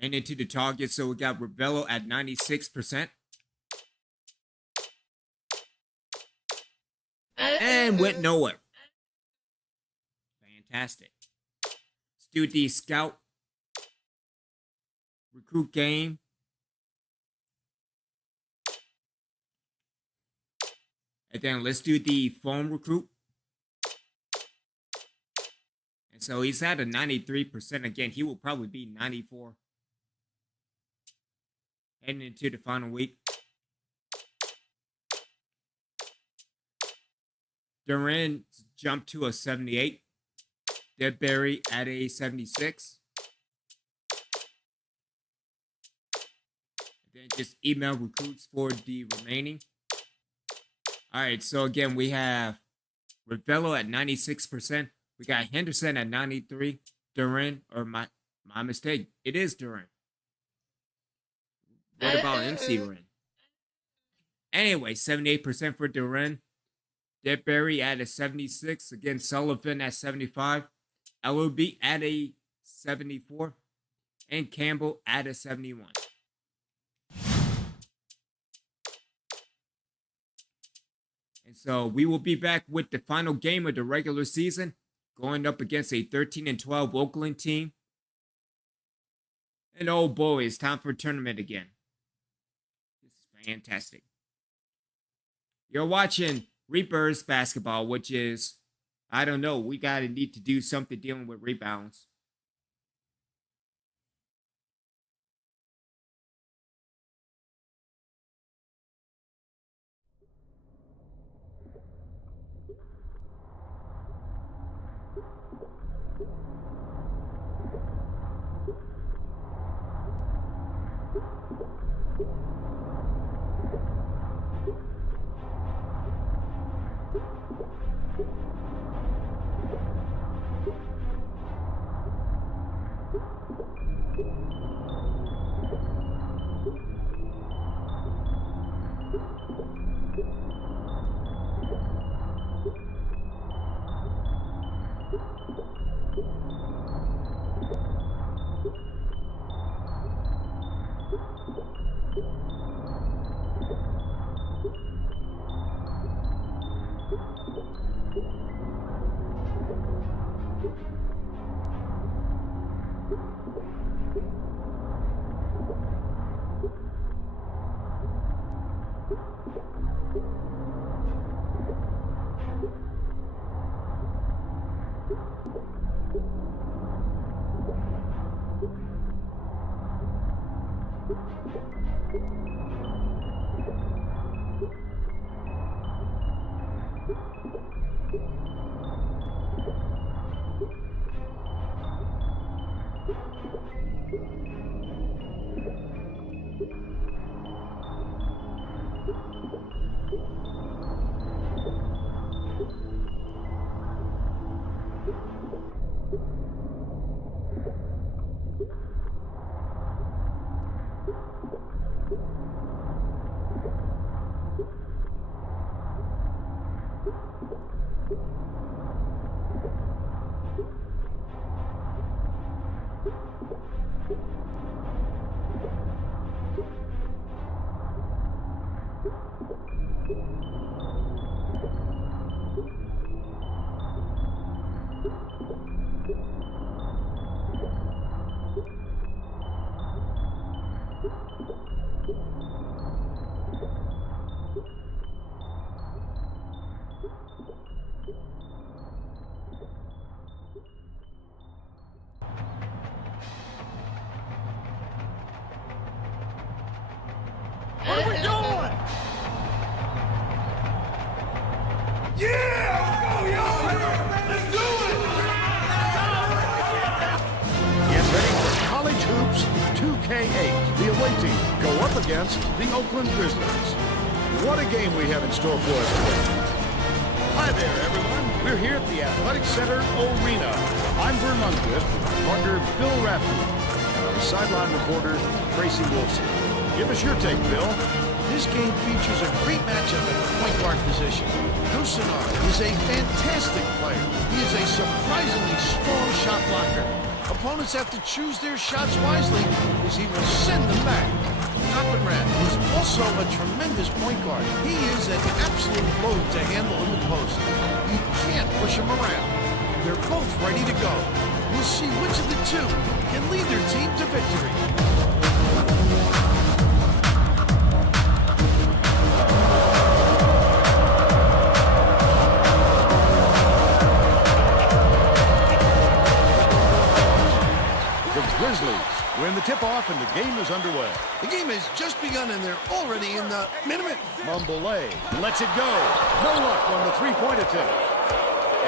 And into the target, so we got Ravello at 96%. And went nowhere. Fantastic. Let's do the scout recruit game. And then let's do the phone recruit. And so he's at a 93%. Again, he will probably be 94 heading into the final week. Duran jumped to a 78. Deadberry at a 76. Then just email recruits for the remaining. All right, so again, we have Ravello at 96%. We got Henderson at 93. Duran, or my mistake, it is Duran. What about MC Ren? Anyway, 78% for Duran. Deadberry at a 76. Again, Sullivan at 75. LOB at a 74. And Campbell at a 71. And so we will be back with the final game of the regular season, going up against a 13-12 Oakland team. And oh boy, it's time for a tournament again. This is fantastic. You're watching Reapers basketball, which is, I don't know, we gotta need to do something dealing with rebounds. What are we doing? Yeah! Let's go, y'all! Let's do it! Get ready for College Hoops 2K8. The away team go up against the Oakland Grizzlies. What a game we have in store for us today. Hi there, everyone. We're here at the Athletic Center Arena. I'm Vern Lundquist with my partner Bill Rafferty and our sideline reporter Tracy Wilson. Give us your take, Bill. This game features a great matchup at the point guard position. Kusanar is a fantastic player. He is a surprisingly strong shot blocker. Opponents have to choose their shots wisely as he will send them back. Coppenrath is also a tremendous point guard. He is an absolute load to handle in the post. You can't push him around. They're both ready to go. We'll see which of the two can lead their team to victory. Grizzlies win the tip-off and the game is underway. The game has just begun and they're already in the minute. Mumbolay lets it go. No luck on the three-point attempt.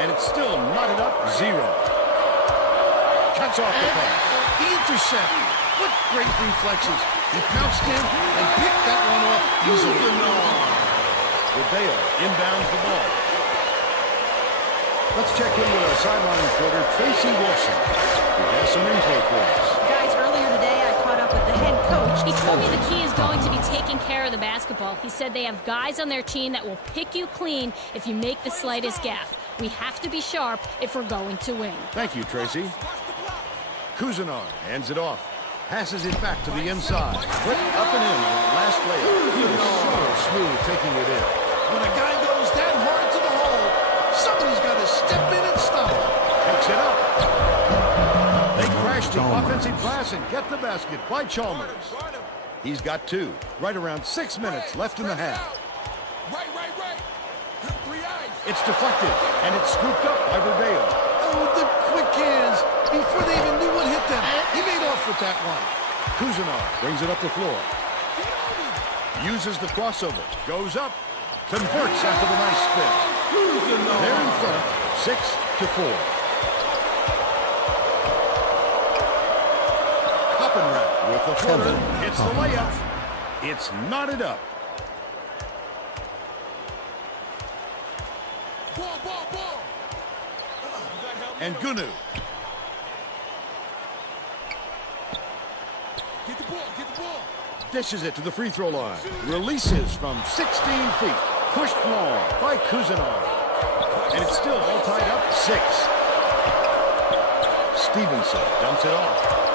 And it's still knotted up 0. Cuts off the pass. The intercept. What great reflexes. He pounced in and picked that one off easily. Rodeo inbounds the ball. Let's check in with our sideline reporter, Tracy Wilson, who has some info for us. Guys, earlier today I caught up with the head coach. He told me the key is going to be taking care of the basketball. He said they have guys on their team that will pick you clean if you make the slightest gaffe. We have to be sharp if we're going to win. Thank you, Tracy. Kusanar hands it off. Passes it back to the inside. Quick up and in on that last layup. He is so smooth taking it in. When a guy goes that hard to the hole, somebody's got to step in and stop him. Picks it up. They crash the offensive pass and get the basket by Chalmers. He's got 2. Right around 6 minutes left in the half. Right. 3 eyes. It's deflected, and it's scooped up by Rodeo. Oh, the quick hands. Before they even knew what hit them, he made off with that one. Kusanar brings it up the floor. Uses the crossover. Goes up. Converts after the nice spin. They're in front, 6-4. Coppenrath with the floater. Hits the layup. It's knotted up. Ball. And Gunu. Get the ball. Dishes it to the free throw line. Releases from 16 feet. Pushed long by Kusanar. And it's still all tied up 6. Stevenson dumps it off.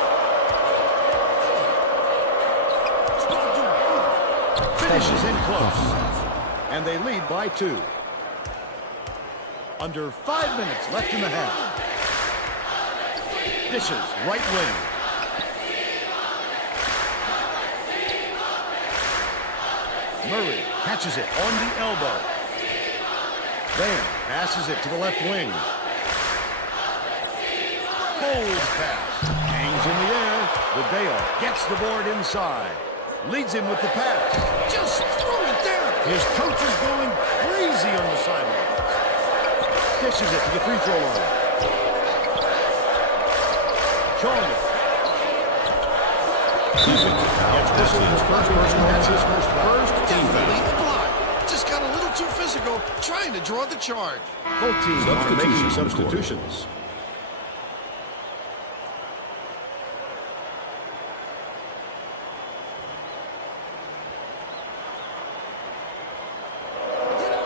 Finishes in close. And they lead by 2. Under 5 minutes left in the half. Dishes, right wing. Murray catches it on the elbow. Van passes it to the left wing. Hold pass. Hangs in the air. Vidal gets the board inside. Leads him with the pass. Just throw it down. His coach is going crazy on the sideline. Dishes it to the free throw line. Chalmers. Gets whistled his first person. That's his first foul. Definitely a block. Just got a little too physical, trying to draw the charge. Both teams are making substitutions.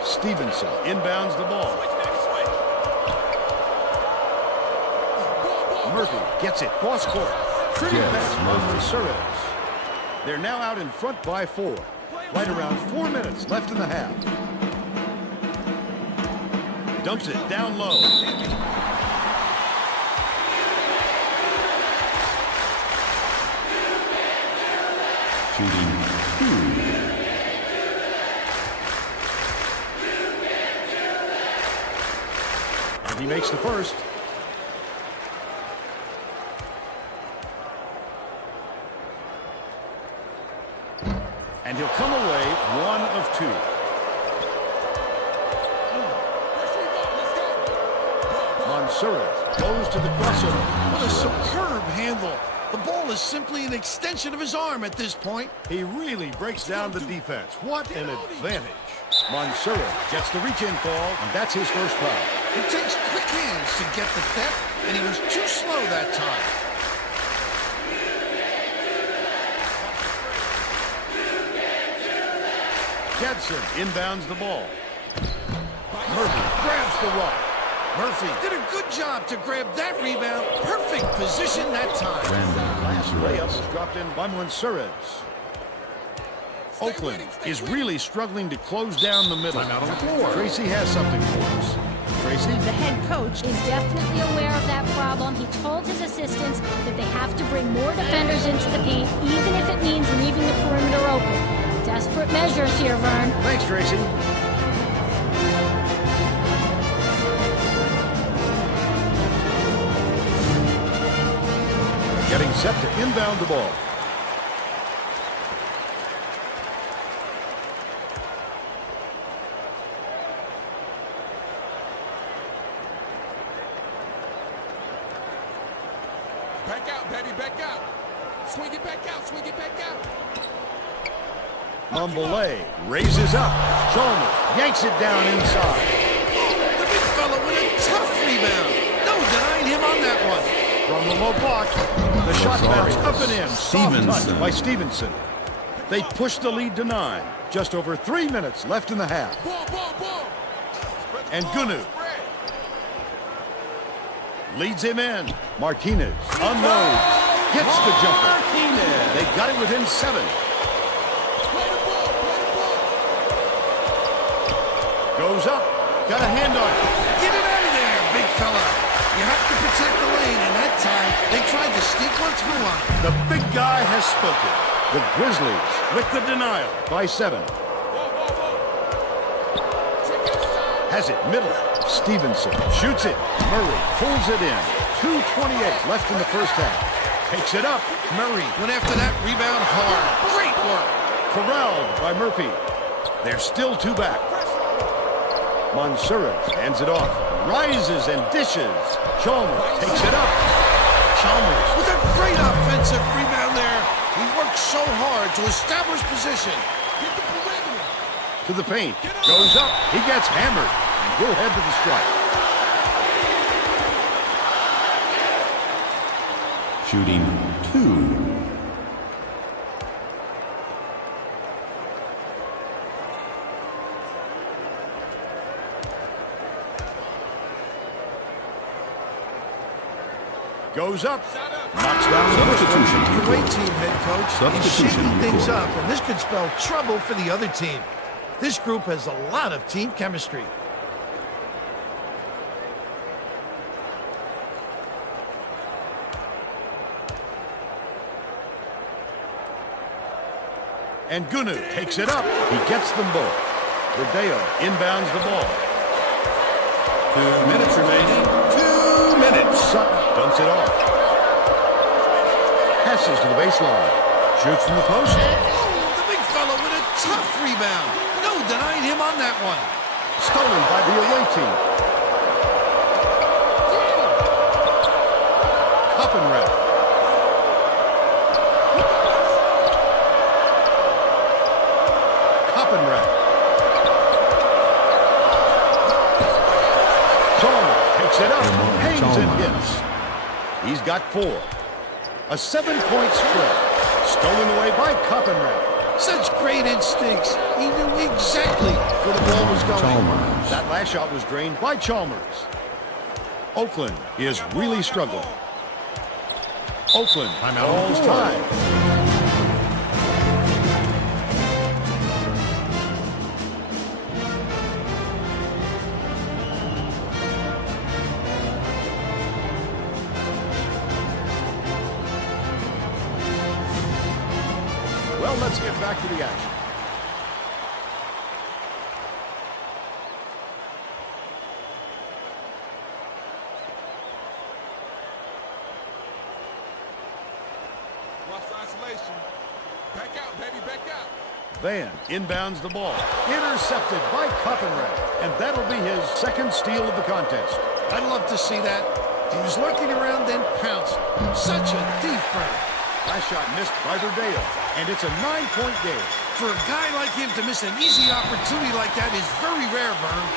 Stevenson inbounds the ball. Murphy gets it. Cross court. Pretty pass from Suarez. They're now out in front by 4. Right around 4 minutes left in the half. Dumps it down low. Shooting 2. And he makes the first. And he'll come away 1 of 2. Mansourez goes to the crossover. What a superb handle. The ball is simply an extension of his arm at this point. He really breaks down the defense. What an advantage. Mansourez gets the reach-in call, and that's his first foul. It takes quick hands to get the theft, and he was too slow that time. Judson inbounds the ball. Murphy grabs the rock. Murphy did a good job to grab that rebound. Perfect position that time. Last layup was dropped in by Mansourez. Oakland is really struggling to close down the middle. Time out on the floor. Tracy has something for us. Tracy? The head coach is definitely aware of that problem. He told his assistants that they have to bring more defenders into the paint, even if it means leaving the perimeter open. Desperate measures here, Vern. Thanks, Tracy. Getting set to inbound the ball. Back out, baby, back out. Swing it back out, swing it back out. Mambolay raises up. Chalmers yanks it down inside. The big fella with a tough rebound. No denying him on that one. From the low block, the shot bounce up and in. Soft touch by Stevenson. They push the lead to 9. Just over 3 minutes left in the half. Ball, ball, ball. And Gunu leads him in. Martinez unloads. Gets the jumper. They got it within 7. Goes up. Got a hand on it. Get it out of there, big fella. You have to protect the lane, and that time they tried to sneak one through on him. The big guy has spoken. The Grizzlies with the denial by 7. Has it middle. Stevenson shoots it. Murray pulls it in. 2:28 left in the first half. Takes it up. Murray went after that rebound hard. Great work. Corralled by Murphy. They're still 2 back. Mansourez hands it off. Rises and dishes. Chalmers takes it up. Chalmers with a great offensive rebound there. He worked so hard to establish position. To the paint. Goes up. He gets hammered. And we'll head to the strike. Shooting 2. Goes up. Knocks down the Substitution. The away team head coach is shaking things up, and this could spell trouble for the other team. This group has a lot of team chemistry. And Gunu takes it up. He gets them both. Rodeo inbounds the ball. 2 minutes remaining. 2 minutes. Sutton dumps it off. Passes to the baseline. Shoots from the post. Oh, the big fellow with a tough rebound. No denying him on that one. Stolen by the away team. Cup and wrap. Cup and wrap. Chalmers takes it up. Hangs and hits. He's got 4. A 7-point spread. Stolen away by Cup and wrap. Such great instincts. He knew exactly where the ball was going. That last shot was drained by Chalmers. Oakland is really struggling. Oakland calls time. Well, let's get back to the action. Watch the isolation. Back out, baby, back out. Van inbounds the ball. Intercepted by Coppenrath. And that'll be his second steal of the contest. I'd love to see that. He was lurking around, then pounced. Such a deep burn. Last shot missed by Verdeo, and it's a 9-point game. For a guy like him to miss an easy opportunity like that is very rare, Vern.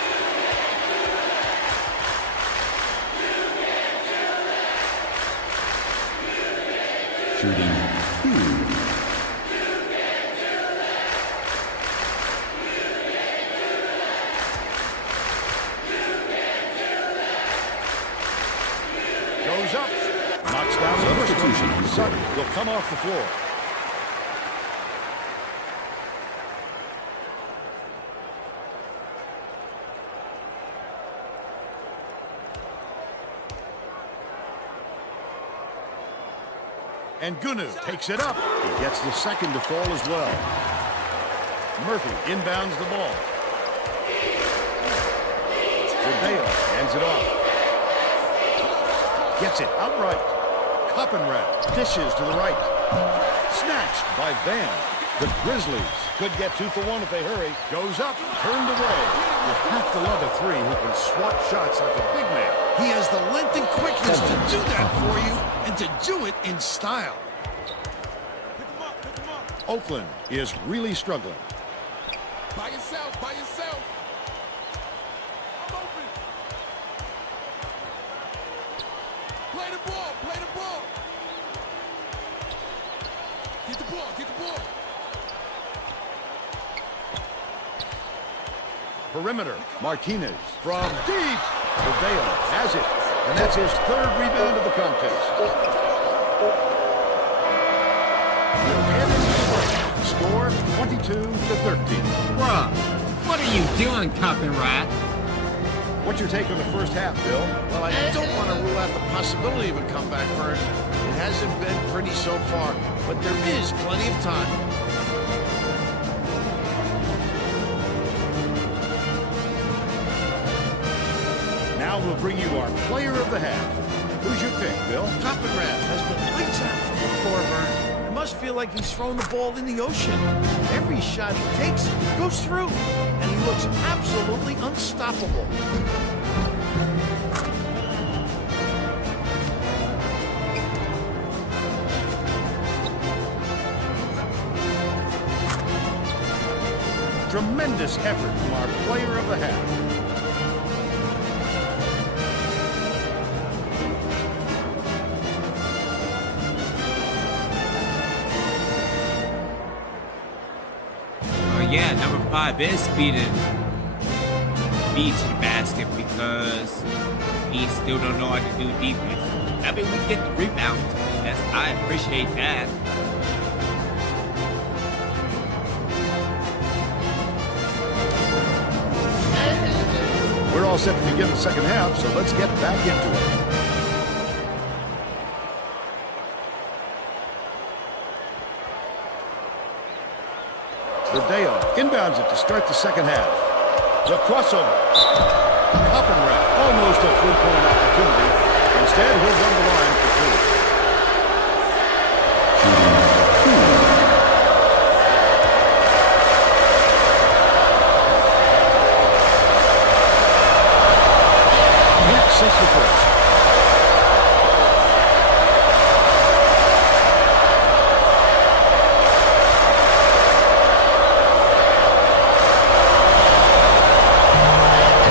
Shooting 2. Goes up. Knocks down the first one. Sutton will come off the floor. And Gunu takes it up. He gets the second to fall as well. Murphy inbounds the ball. Verdeo hands it off. Gets it outright. Coppenrath dishes to the right. Snatched by Van. The Grizzlies could get 2 for 1 if they hurry. Goes up, turned away. You have to love a 3 who can swat shots like a big man. He has the length and quickness to do that for you, and to do it in style. Pick him up, pick him up. Oakland is really struggling. By yourself, by yourself. I'm open. Play the ball, play the ball. Get the ball, get the ball. Perimeter, Martinez from deep. Verdeo has it, and that's his 3rd rebound of the contest. Score 22-13. Bruh, what are you doing, Coppenrath? What's your take on the first half, Bill? Well, I don't want to rule out the possibility of a comeback, Vern. It hasn't been pretty so far, but there is plenty of time. Now we'll bring you our player of the half. Who's your pick, Bill? Coppenrath has been lights out from the floor, Vern. It must feel like he's throwing the ball in the ocean. Every shot he takes goes through, and he looks absolutely unstoppable. Tremendous effort from our player of the half. Yeah, number 5 is beating B to the basket because he still don't know how to do defense. I mean, we get the rebounds. I appreciate that. We're all set to begin the second half, so let's get back into it. Verdeo inbounds it to start the second half. The crossover. Up and wrap. Almost a three-point opportunity. Instead, he'll run the line for two. Since the first.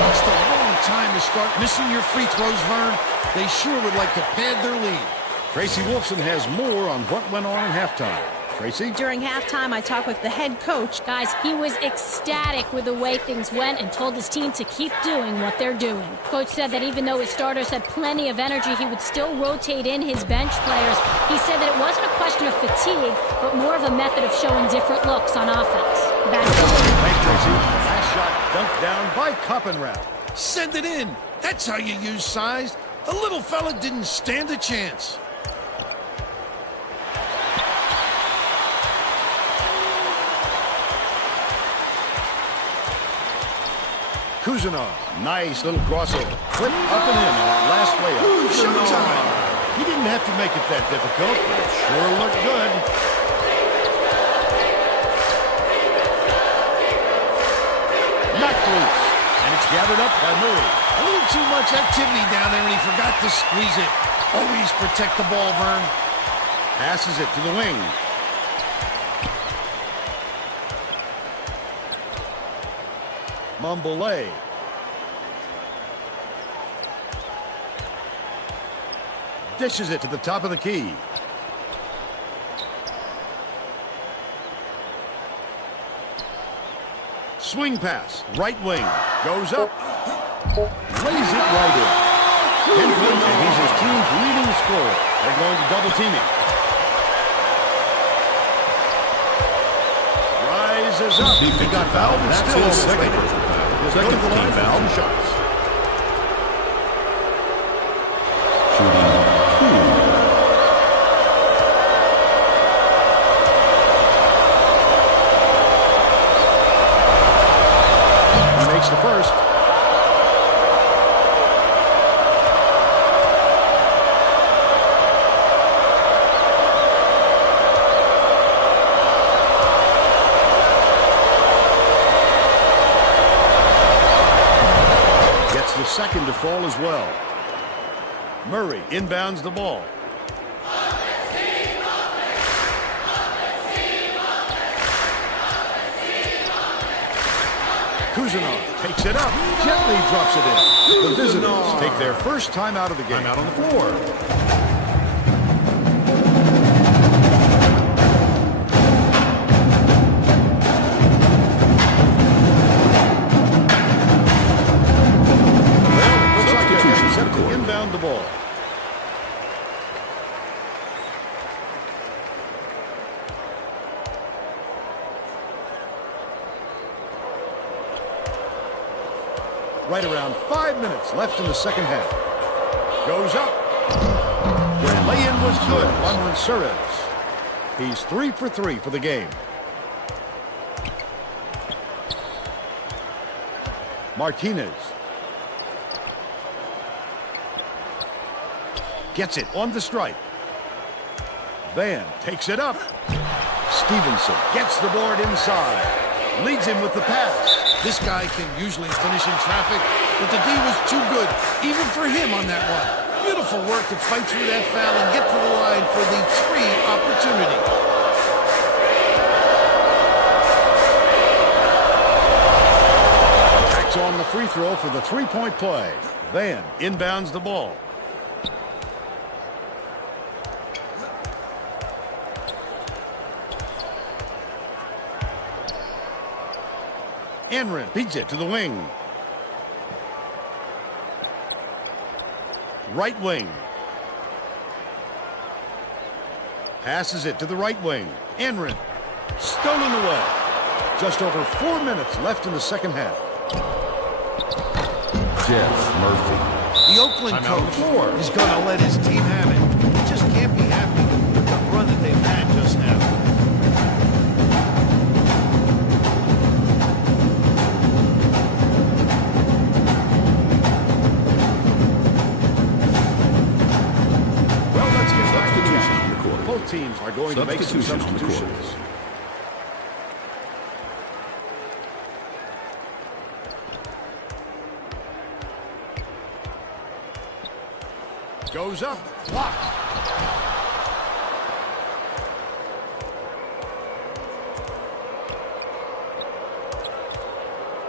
It's the wrong time to start missing your free throws, Vern. They sure would like to pad their lead. Tracy Wolfson has more on what went on in halftime. Tracy? During halftime, I talked with the head coach. Guys, he was ecstatic with the way things went and told his team to keep doing what they're doing. Coach said that even though his starters had plenty of energy, he would still rotate in his bench players. He said that it wasn't a question of fatigue, but more of a method of showing different looks on offense. Back to you. Thanks, Tracy. Last shot dunked down by Coppenrath. Send it in. That's how you use size. The little fella didn't stand a chance. Kuzanov, nice little crossover. Flip up and in on that last layup. Showtime. He didn't have to make it that difficult, but it sure looked good. Knocked loose, and it's gathered up by Murray. A little too much activity down there, and he forgot to squeeze it. Always protect the ball, Vern. Passes it to the wing. Mumbolay. Dishes it to the top of the key. Swing pass, right wing, goes up, lays it right in. Henry, and he's his team's leading scorer. They're going to double team him. Rises up. He got fouled, but That's still his almost second made it. personal foul. He'll Second go to the line team for foul. 2 shots. He makes the first. Gets the second to fall as well. Murray inbounds the ball. Kuzanov takes it up, gently drops it in. The visitors take their first time out of the game. Time out on the floor. Well, looks like they're set to inbound the ball. Right around 5 minutes left in the second half. Goes up. The lay-in was good on Mansurez. He's 3 for 3 for the game. Martinez. Gets it on the stripe. Van takes it up. Stevenson gets the board inside. Leads him with the pass. This guy can usually finish in traffic, but the D was too good, even for him on that one. Beautiful work to fight through that foul and get to the line for the 3 opportunity. Backs on the free throw for the 3-point play. Van inbounds the ball. Enrin beats it to the wing. Right wing. Passes it to the right wing. Enrin. Stolen away. Just over 4 minutes left in the second half. Jeff Murphy. The Oakland coach is going to let his team have it. He just can't be happy with the run that they've had just now. Well, let's get back to the action. Both teams are going to make some substitutions. Goes up, blocked.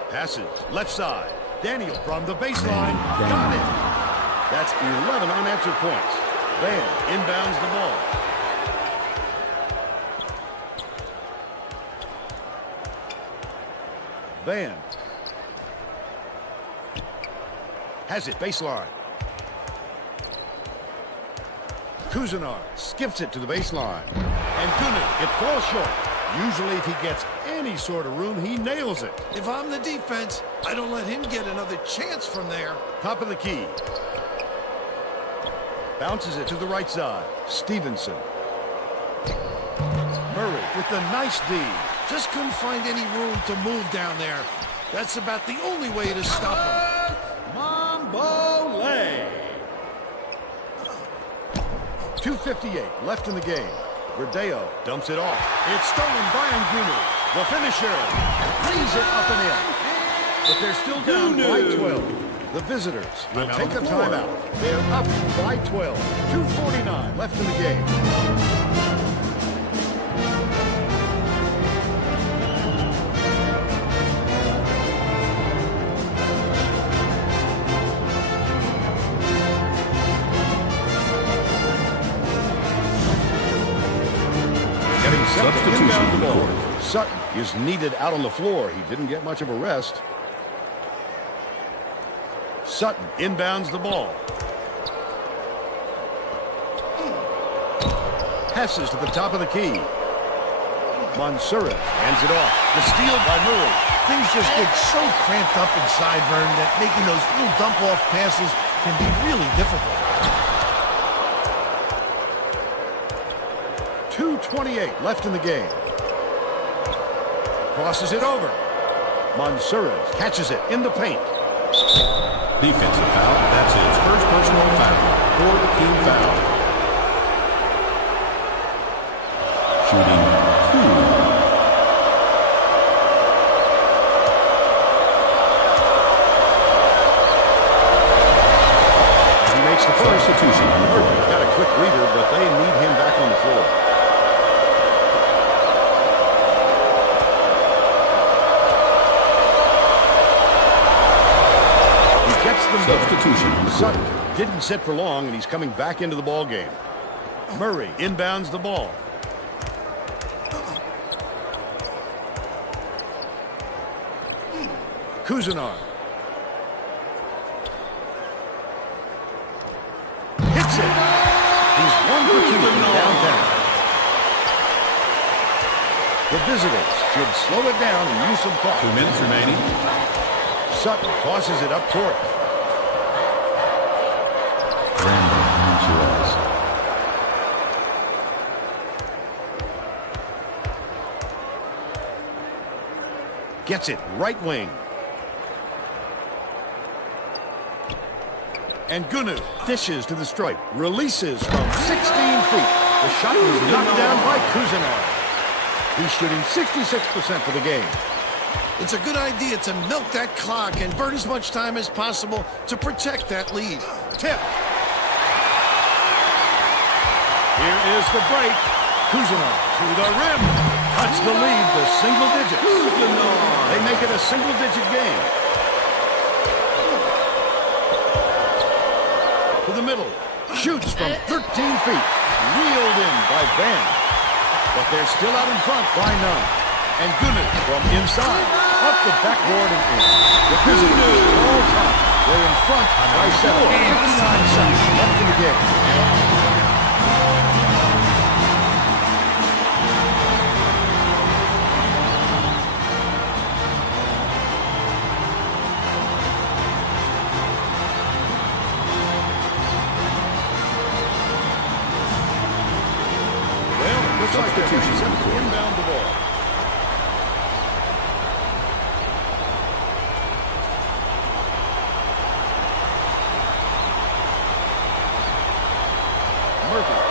Passes, left side. Daniel from the baseline, got it. That's 11 unanswered points. Van inbounds the ball. Van has it, baseline. Kuzinar skips it to the baseline. And Gunnar, it falls short. Usually if he gets any sort of room, he nails it. If I'm the defense, I don't let him get another chance from there. Top of the key. Bounces it to the right side. Stevenson. Murray with the nice D. Just couldn't find any room to move down there. That's about the only way to stop him. Mambo Lay. 2:58 left in the game. Verdeo dumps it off. It's stolen by Ngunu. The finisher lays it up and in. But they're still down by 12. The visitors will take the timeout. They're up by 12. 2:49 left in the game. Substitution report. Sutton is needed out on the floor. He didn't get much of a rest. Sutton inbounds the ball. Passes to the top of the key. Mansura hands it off. The steal by Murray. Things just get so cramped up inside, Vern, that making those little dump-off passes can be really difficult. 2:28 left in the game. Crosses it over. Mansura catches it in the paint. Defensive foul. That's his first personal foul. Fourth team foul. Shooting 2. He makes the first. Substitution. Got a quick breather, but they need him back on the floor. Substitution. Sutton didn't sit for long, and he's coming back into the ball game. Murray inbounds the ball. Kuzinar hits it. He's 1 for 2 from downtown. The visitors should slow it down and use some clock. 2 minutes remaining. Sutton tosses it up court. Gets it right wing. And Gunu dishes to the stripe. Releases from 16 feet. The shot was knocked down by Kuzinar. He's shooting 66% for the game. It's a good idea to milk that clock and burn as much time as possible to protect that lead. Tip. Here is the break. Kuzinar to the rim. Cuts the lead to single digits. They make it a single-digit game. To the middle. Shoots from 13 feet. Reeled in by Van. But they're still out in front by 9. And Gunu from inside. Up the backboard and in. The visitors all top. They're in front by 7. 59 seconds left in the game.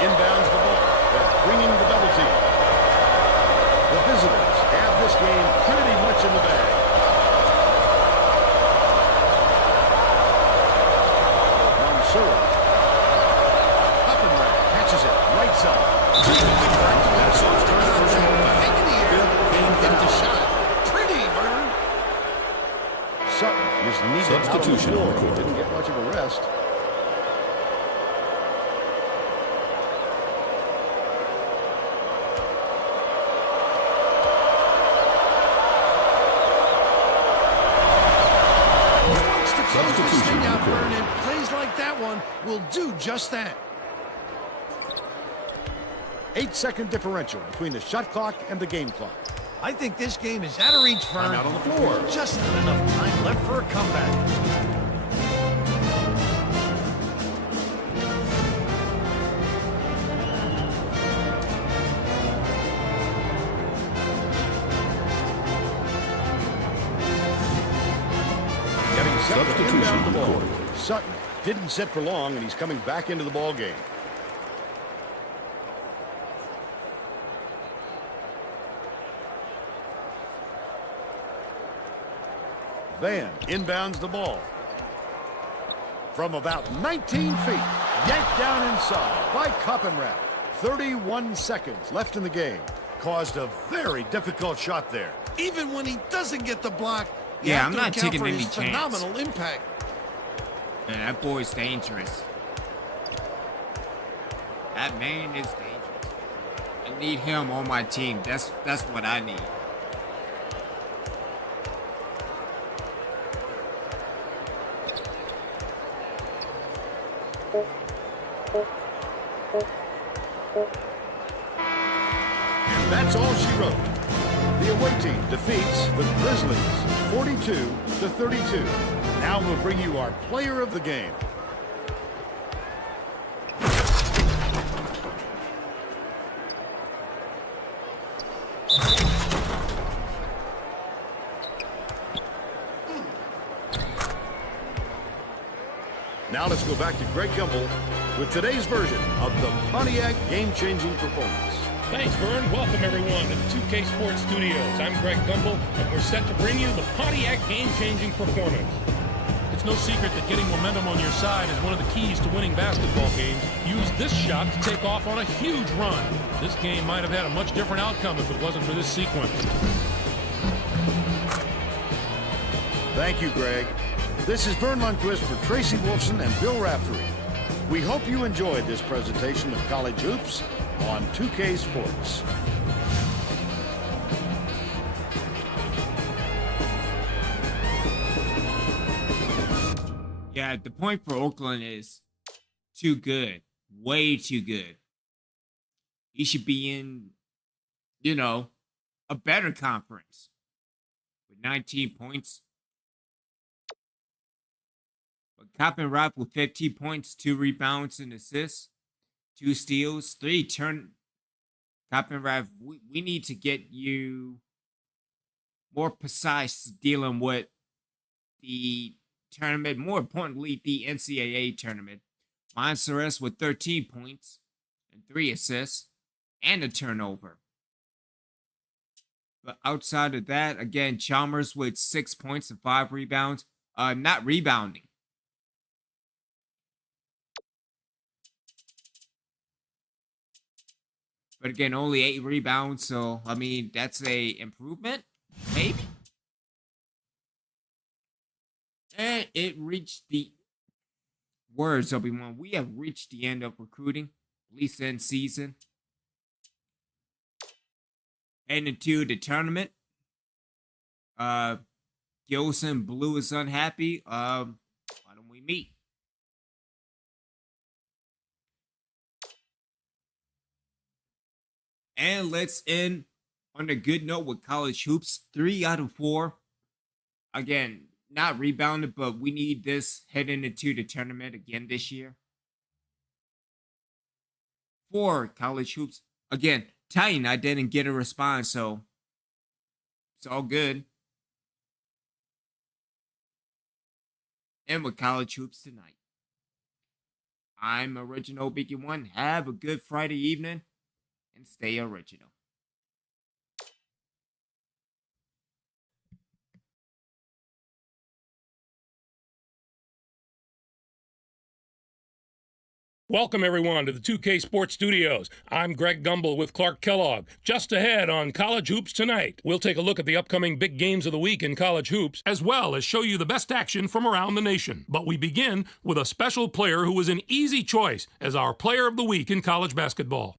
inbounds the ball. They're bringing the double team. The visitors have this game pretty much in the bag. Mansour. Uppenrath catches it. Right side. That's his first personal foul. Hang in the air and hit the shot. Pretty, Vern. Sutton is needed Substitution out on the on the floor. court. Didn't get much of a rest. Substitution out, Vern, and plays like that one will do just that. 8-second differential between the shot clock and the game clock. I think this game is out of reach, Vern. Out on the floor. Just not enough time left for a comeback. Getting set to Substitution inbound the on the ball. court. Sutton didn't sit for long, and he's coming back into the ball game. Van inbounds the ball. From about 19 feet, yanked down inside by Koppenrath. 31 seconds left in the game. Caused a very difficult shot there. Even when he doesn't get the block, you Yeah, have I'm to not account taking for any his chance. phenomenal impact. Man, that boy's dangerous. That man is dangerous. I need him on my team. That's what I need. And that's all she wrote. The away team defeats the Grizzlies 42-32. Now we'll bring you our player of the game. Now let's go back to Greg Gumbel with today's version of the Pontiac game-changing performance. Thanks, Vern. Welcome, everyone, to the 2K Sports Studios. I'm Greg Gumbel, and we're set to bring you the Pontiac game-changing performance. It's no secret that getting momentum on your side is one of the keys to winning basketball games. Use this shot to take off on a huge run. This game might have had a much different outcome if it wasn't for this sequence. Thank you, Greg. This is Vern Lundquist for Tracy Wolfson and Bill Raftery. We hope you enjoyed this presentation of college hoops on 2K Sports. Yeah, the point for Oakland is too good. Way too good. He should be in, a better conference. With 19 points. But Koppenrath with 15 points, 2 rebounds and assists, 2 steals, 3 Koppenrath, we need to get you more precise dealing with the tournament, more importantly, the NCAA tournament. Mansour with 13 points and 3 assists and a turnover. But outside of that, again, Chalmers with 6 points and 5 rebounds. Not rebounding. But again, only 8 rebounds. So, I mean, that's a improvement, maybe. And it reached the words, everyone. We have reached the end of recruiting, at least in season. Heading into the tournament. Gilson Blue is unhappy. Why don't we meet? And let's end on a good note with college hoops. 3 out of 4. Again, not rebounded, but we need this heading into the tournament again this year. 4 college hoops. Again, Titan, I didn't get a response, so it's all good. And with college hoops tonight. I'm Original BK1. Have a good Friday evening and stay original. Welcome, everyone, to the 2K Sports Studios. I'm Greg Gumbel with Clark Kellogg. Just ahead on College Hoops Tonight, we'll take a look at the upcoming big games of the week in college hoops, as well as show you the best action from around the nation. But we begin with a special player who was an easy choice as our Player of the Week in college basketball.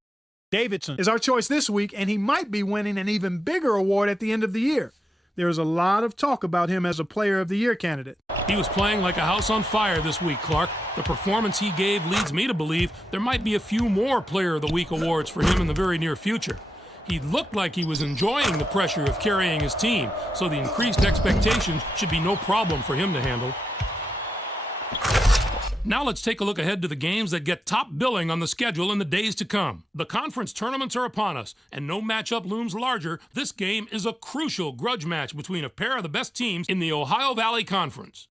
Davidson is our choice this week, and he might be winning an even bigger award at the end of the year. There is a lot of talk about him as a Player of the Year candidate. He was playing like a house on fire this week, Clark. The performance he gave leads me to believe there might be a few more Player of the Week awards for him in the very near future. He looked like he was enjoying the pressure of carrying his team, so the increased expectations should be no problem for him to handle. Now let's take a look ahead to the games that get top billing on the schedule in the days to come. The conference tournaments are upon us, and no matchup looms larger. This game is a crucial grudge match between a pair of the best teams in the Ohio Valley Conference.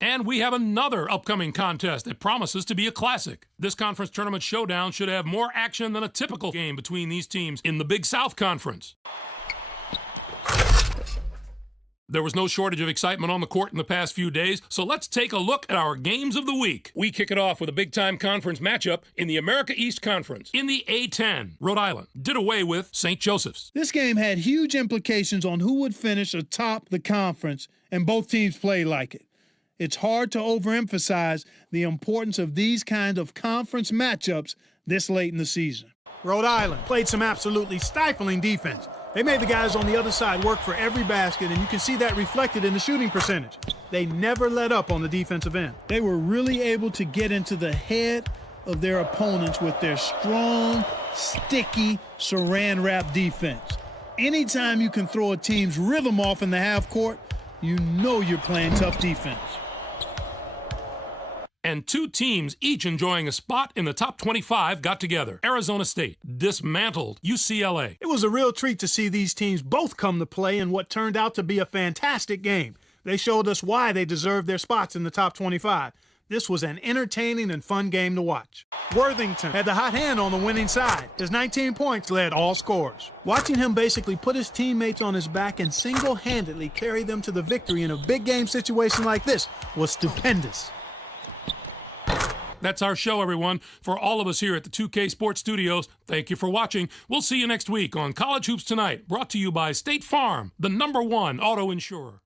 And we have another upcoming contest that promises to be a classic. This conference tournament showdown should have more action than a typical game between these teams in the Big South Conference. There was no shortage of excitement on the court in the past few days, so let's take a look at our games of the week. We kick it off with a big-time conference matchup in the America East Conference. In the A-10, Rhode Island did away with St. Joseph's. This game had huge implications on who would finish atop the conference, and both teams played like it. It's hard to overemphasize the importance of these kind of conference matchups this late in the season. Rhode Island played some absolutely stifling defense. They made the guys on the other side work for every basket, and you can see that reflected in the shooting percentage. They never let up on the defensive end. They were really able to get into the head of their opponents with their strong, sticky, saran wrap defense. Anytime you can throw a team's rhythm off in the half court, you know you're playing tough defense. And two teams, each enjoying a spot in the top 25, got together. Arizona State dismantled UCLA. It was a real treat to see these teams both come to play in what turned out to be a fantastic game. They showed us why they deserved their spots in the top 25. This was an entertaining and fun game to watch. Worthington had the hot hand on the winning side. His 19 points led all scorers. Watching him basically put his teammates on his back and single-handedly carry them to the victory in a big game situation like this was stupendous. That's our show, everyone. For all of us here at the 2K Sports Studios, thank you for watching. We'll see you next week on College Hoops Tonight, brought to you by State Farm, the #1 auto insurer.